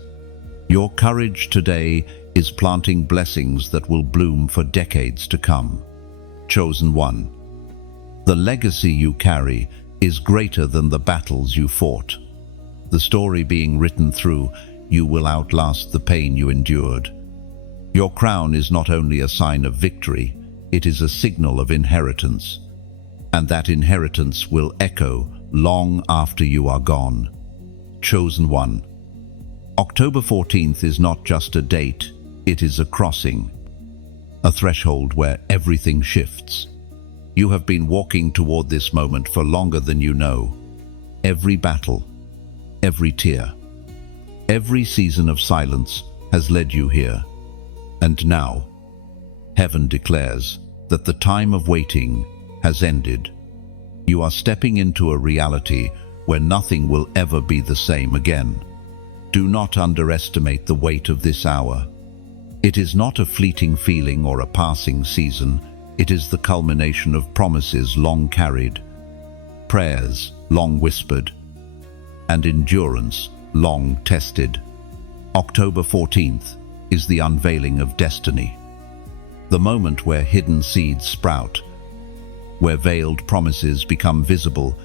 Your courage today is planting blessings that will bloom for decades to come. Chosen one. The legacy you carry is greater than the battles you fought. The story being written through you will outlast the pain you endured. Your crown is not only a sign of victory, it is a signal of inheritance. And that inheritance will echo long after you are gone. Chosen one. October 14th is not just a date, it is a crossing, a threshold where everything shifts. You have been walking toward this moment for longer than you know. Every battle, every tear, every season of silence has led you here. And now, heaven declares that the time of waiting has ended. You are stepping into a reality where nothing will ever be the same again. Do not underestimate the weight of this hour. It is not a fleeting feeling or a passing season. It is the culmination of promises long carried, prayers long whispered, and endurance long tested. October 14th is the unveiling of destiny. The moment where hidden seeds sprout, where veiled promises become visible,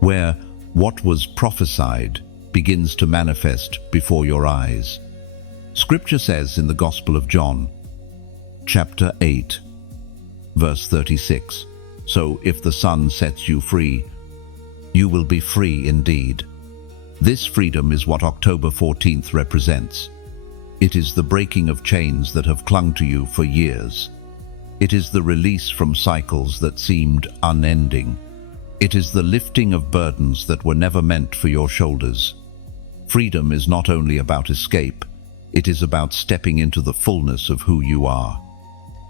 where what was prophesied begins to manifest before your eyes. Scripture says in the Gospel of John, chapter 8, verse 36, "So if the Son sets you free, you will be free indeed." This freedom is what October 14th represents. It is the breaking of chains that have clung to you for years. It is the release from cycles that seemed unending. It is the lifting of burdens that were never meant for your shoulders. Freedom is not only about escape, it is about stepping into the fullness of who you are.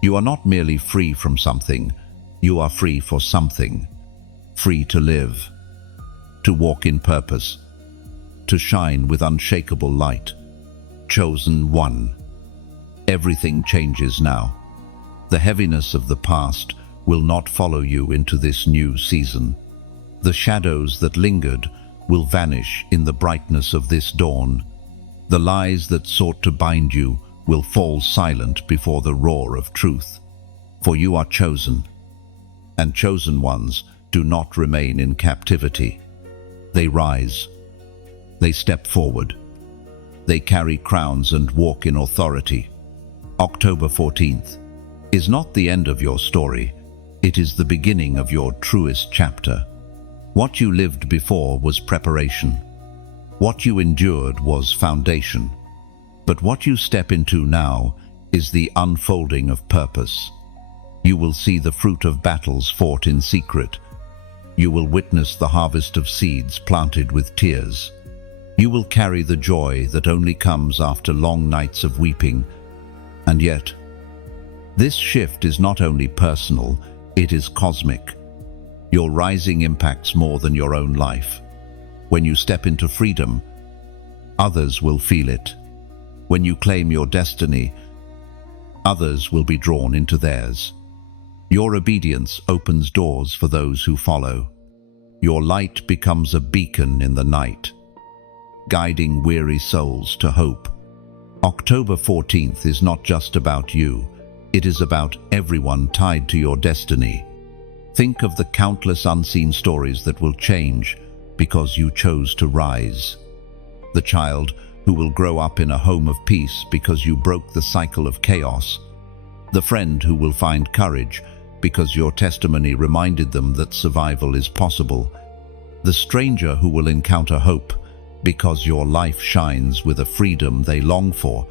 You are not merely free from something, you are free for something. Free to live, to walk in purpose, to shine with unshakable light. Chosen one. Everything changes now. The heaviness of the past will not follow you into this new season. The shadows that lingered will vanish in the brightness of this dawn. The lies that sought to bind you will fall silent before the roar of truth. For you are chosen, and chosen ones do not remain in captivity. They rise. They step forward. They carry crowns and walk in authority. October 14th is not the end of your story. It is the beginning of your truest chapter. What you lived before was preparation. What you endured was foundation. But what you step into now is the unfolding of purpose. You will see the fruit of battles fought in secret. You will witness the harvest of seeds planted with tears. You will carry the joy that only comes after long nights of weeping. And yet, this shift is not only personal, it is cosmic. Your rising impacts more than your own life. When you step into freedom, others will feel it. When you claim your destiny, others will be drawn into theirs. Your obedience opens doors for those who follow. Your light becomes a beacon in the night, guiding weary souls to hope. October 14th is not just about you, it is about everyone tied to your destiny. Think of the countless unseen stories that will change because you chose to rise. The child who will grow up in a home of peace because you broke the cycle of chaos. The friend who will find courage because your testimony reminded them that survival is possible. The stranger who will encounter hope because your life shines with a freedom they long for.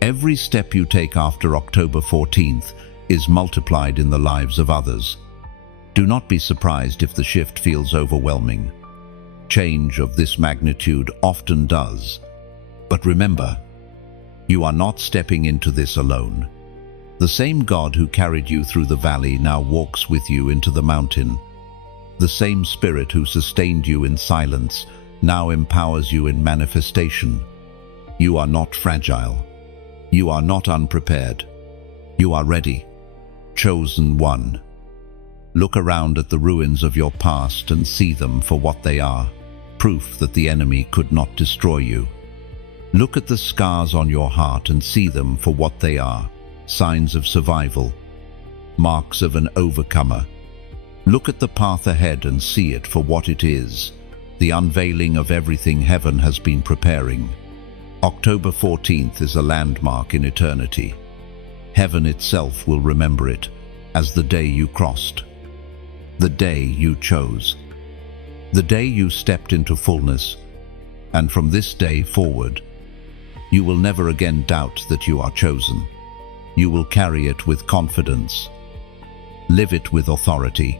Every step you take after October 14th is multiplied in the lives of others. Do not be surprised if the shift feels overwhelming. Change of this magnitude often does. But remember, you are not stepping into this alone. The same God who carried you through the valley now walks with you into the mountain. The same Spirit who sustained you in silence now empowers you in manifestation. You are not fragile. You are not unprepared. You are ready. Chosen one. Look around at the ruins of your past and see them for what they are, proof that the enemy could not destroy you. Look at the scars on your heart and see them for what they are, signs of survival, marks of an overcomer. Look at the path ahead and see it for what it is, the unveiling of everything heaven has been preparing. October 14th is a landmark in eternity. Heaven itself will remember it as the day you crossed, the day you chose, the day you stepped into fullness, and from this day forward, you will never again doubt that you are chosen. You will carry it with confidence, live it with authority,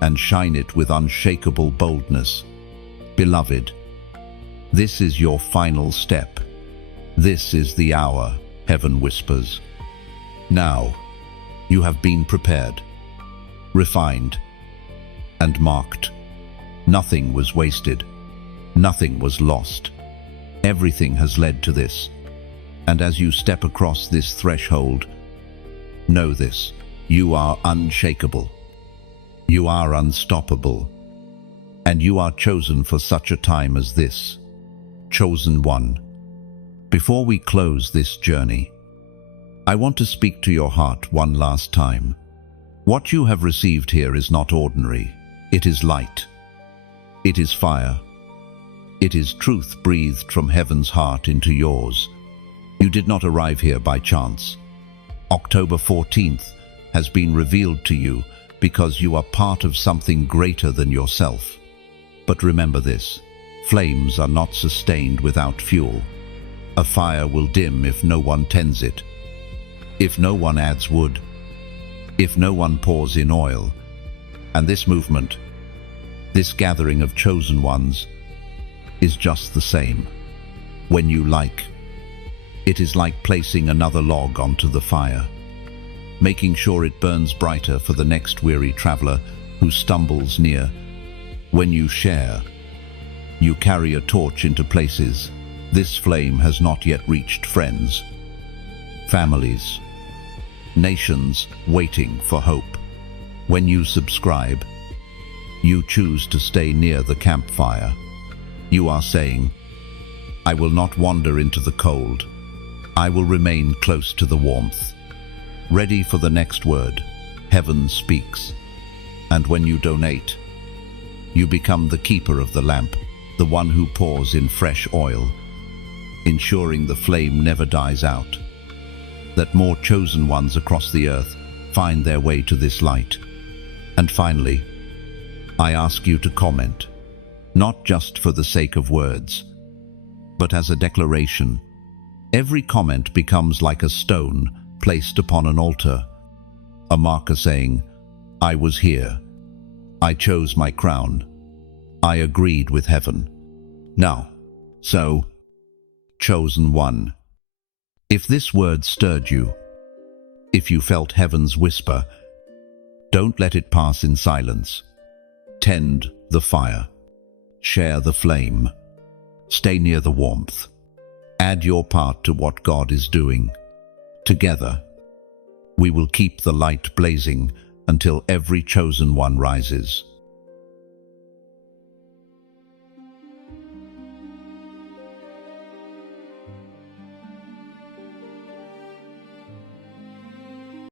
and shine it with unshakable boldness. Beloved, this is your final step. This is the hour, heaven whispers. Now, you have been prepared, refined, and marked. Nothing was wasted. Nothing was lost. Everything has led to this. And as you step across this threshold, know this: you are unshakable. You are unstoppable. And you are chosen for such a time as this. Chosen one. Before we close this journey, I want to speak to your heart one last time. What you have received here is not ordinary. It is light. It is fire. It is truth breathed from heaven's heart into yours. You did not arrive here by chance. October 14th has been revealed to you because you are part of something greater than yourself. But remember this: flames are not sustained without fuel. A fire will dim if no one tends it, if no one adds wood, if no one pours in oil. And this movement, this gathering of chosen ones, is just the same. When you like, it is like placing another log onto the fire, making sure it burns brighter for the next weary traveler who stumbles near. When you share, you carry a torch into places this flame has not yet reached: friends, families, nations waiting for hope. When you subscribe, you choose to stay near the campfire. You are saying, I will not wander into the cold. I will remain close to the warmth. Ready for the next word, heaven speaks. And when you donate, you become the keeper of the lamp, the one who pours in fresh oil, ensuring the flame never dies out, that more chosen ones across the earth find their way to this light. And finally, I ask you to comment, not just for the sake of words, but as a declaration. Every comment becomes like a stone placed upon an altar, a marker saying, I was here. I chose my crown. I agreed with heaven. Now, so, chosen one, if this word stirred you, if you felt heaven's whisper, don't let it pass in silence. Tend the fire. Share the flame. Stay near the warmth. Add your part to what God is doing. Together, we will keep the light blazing until every chosen one rises.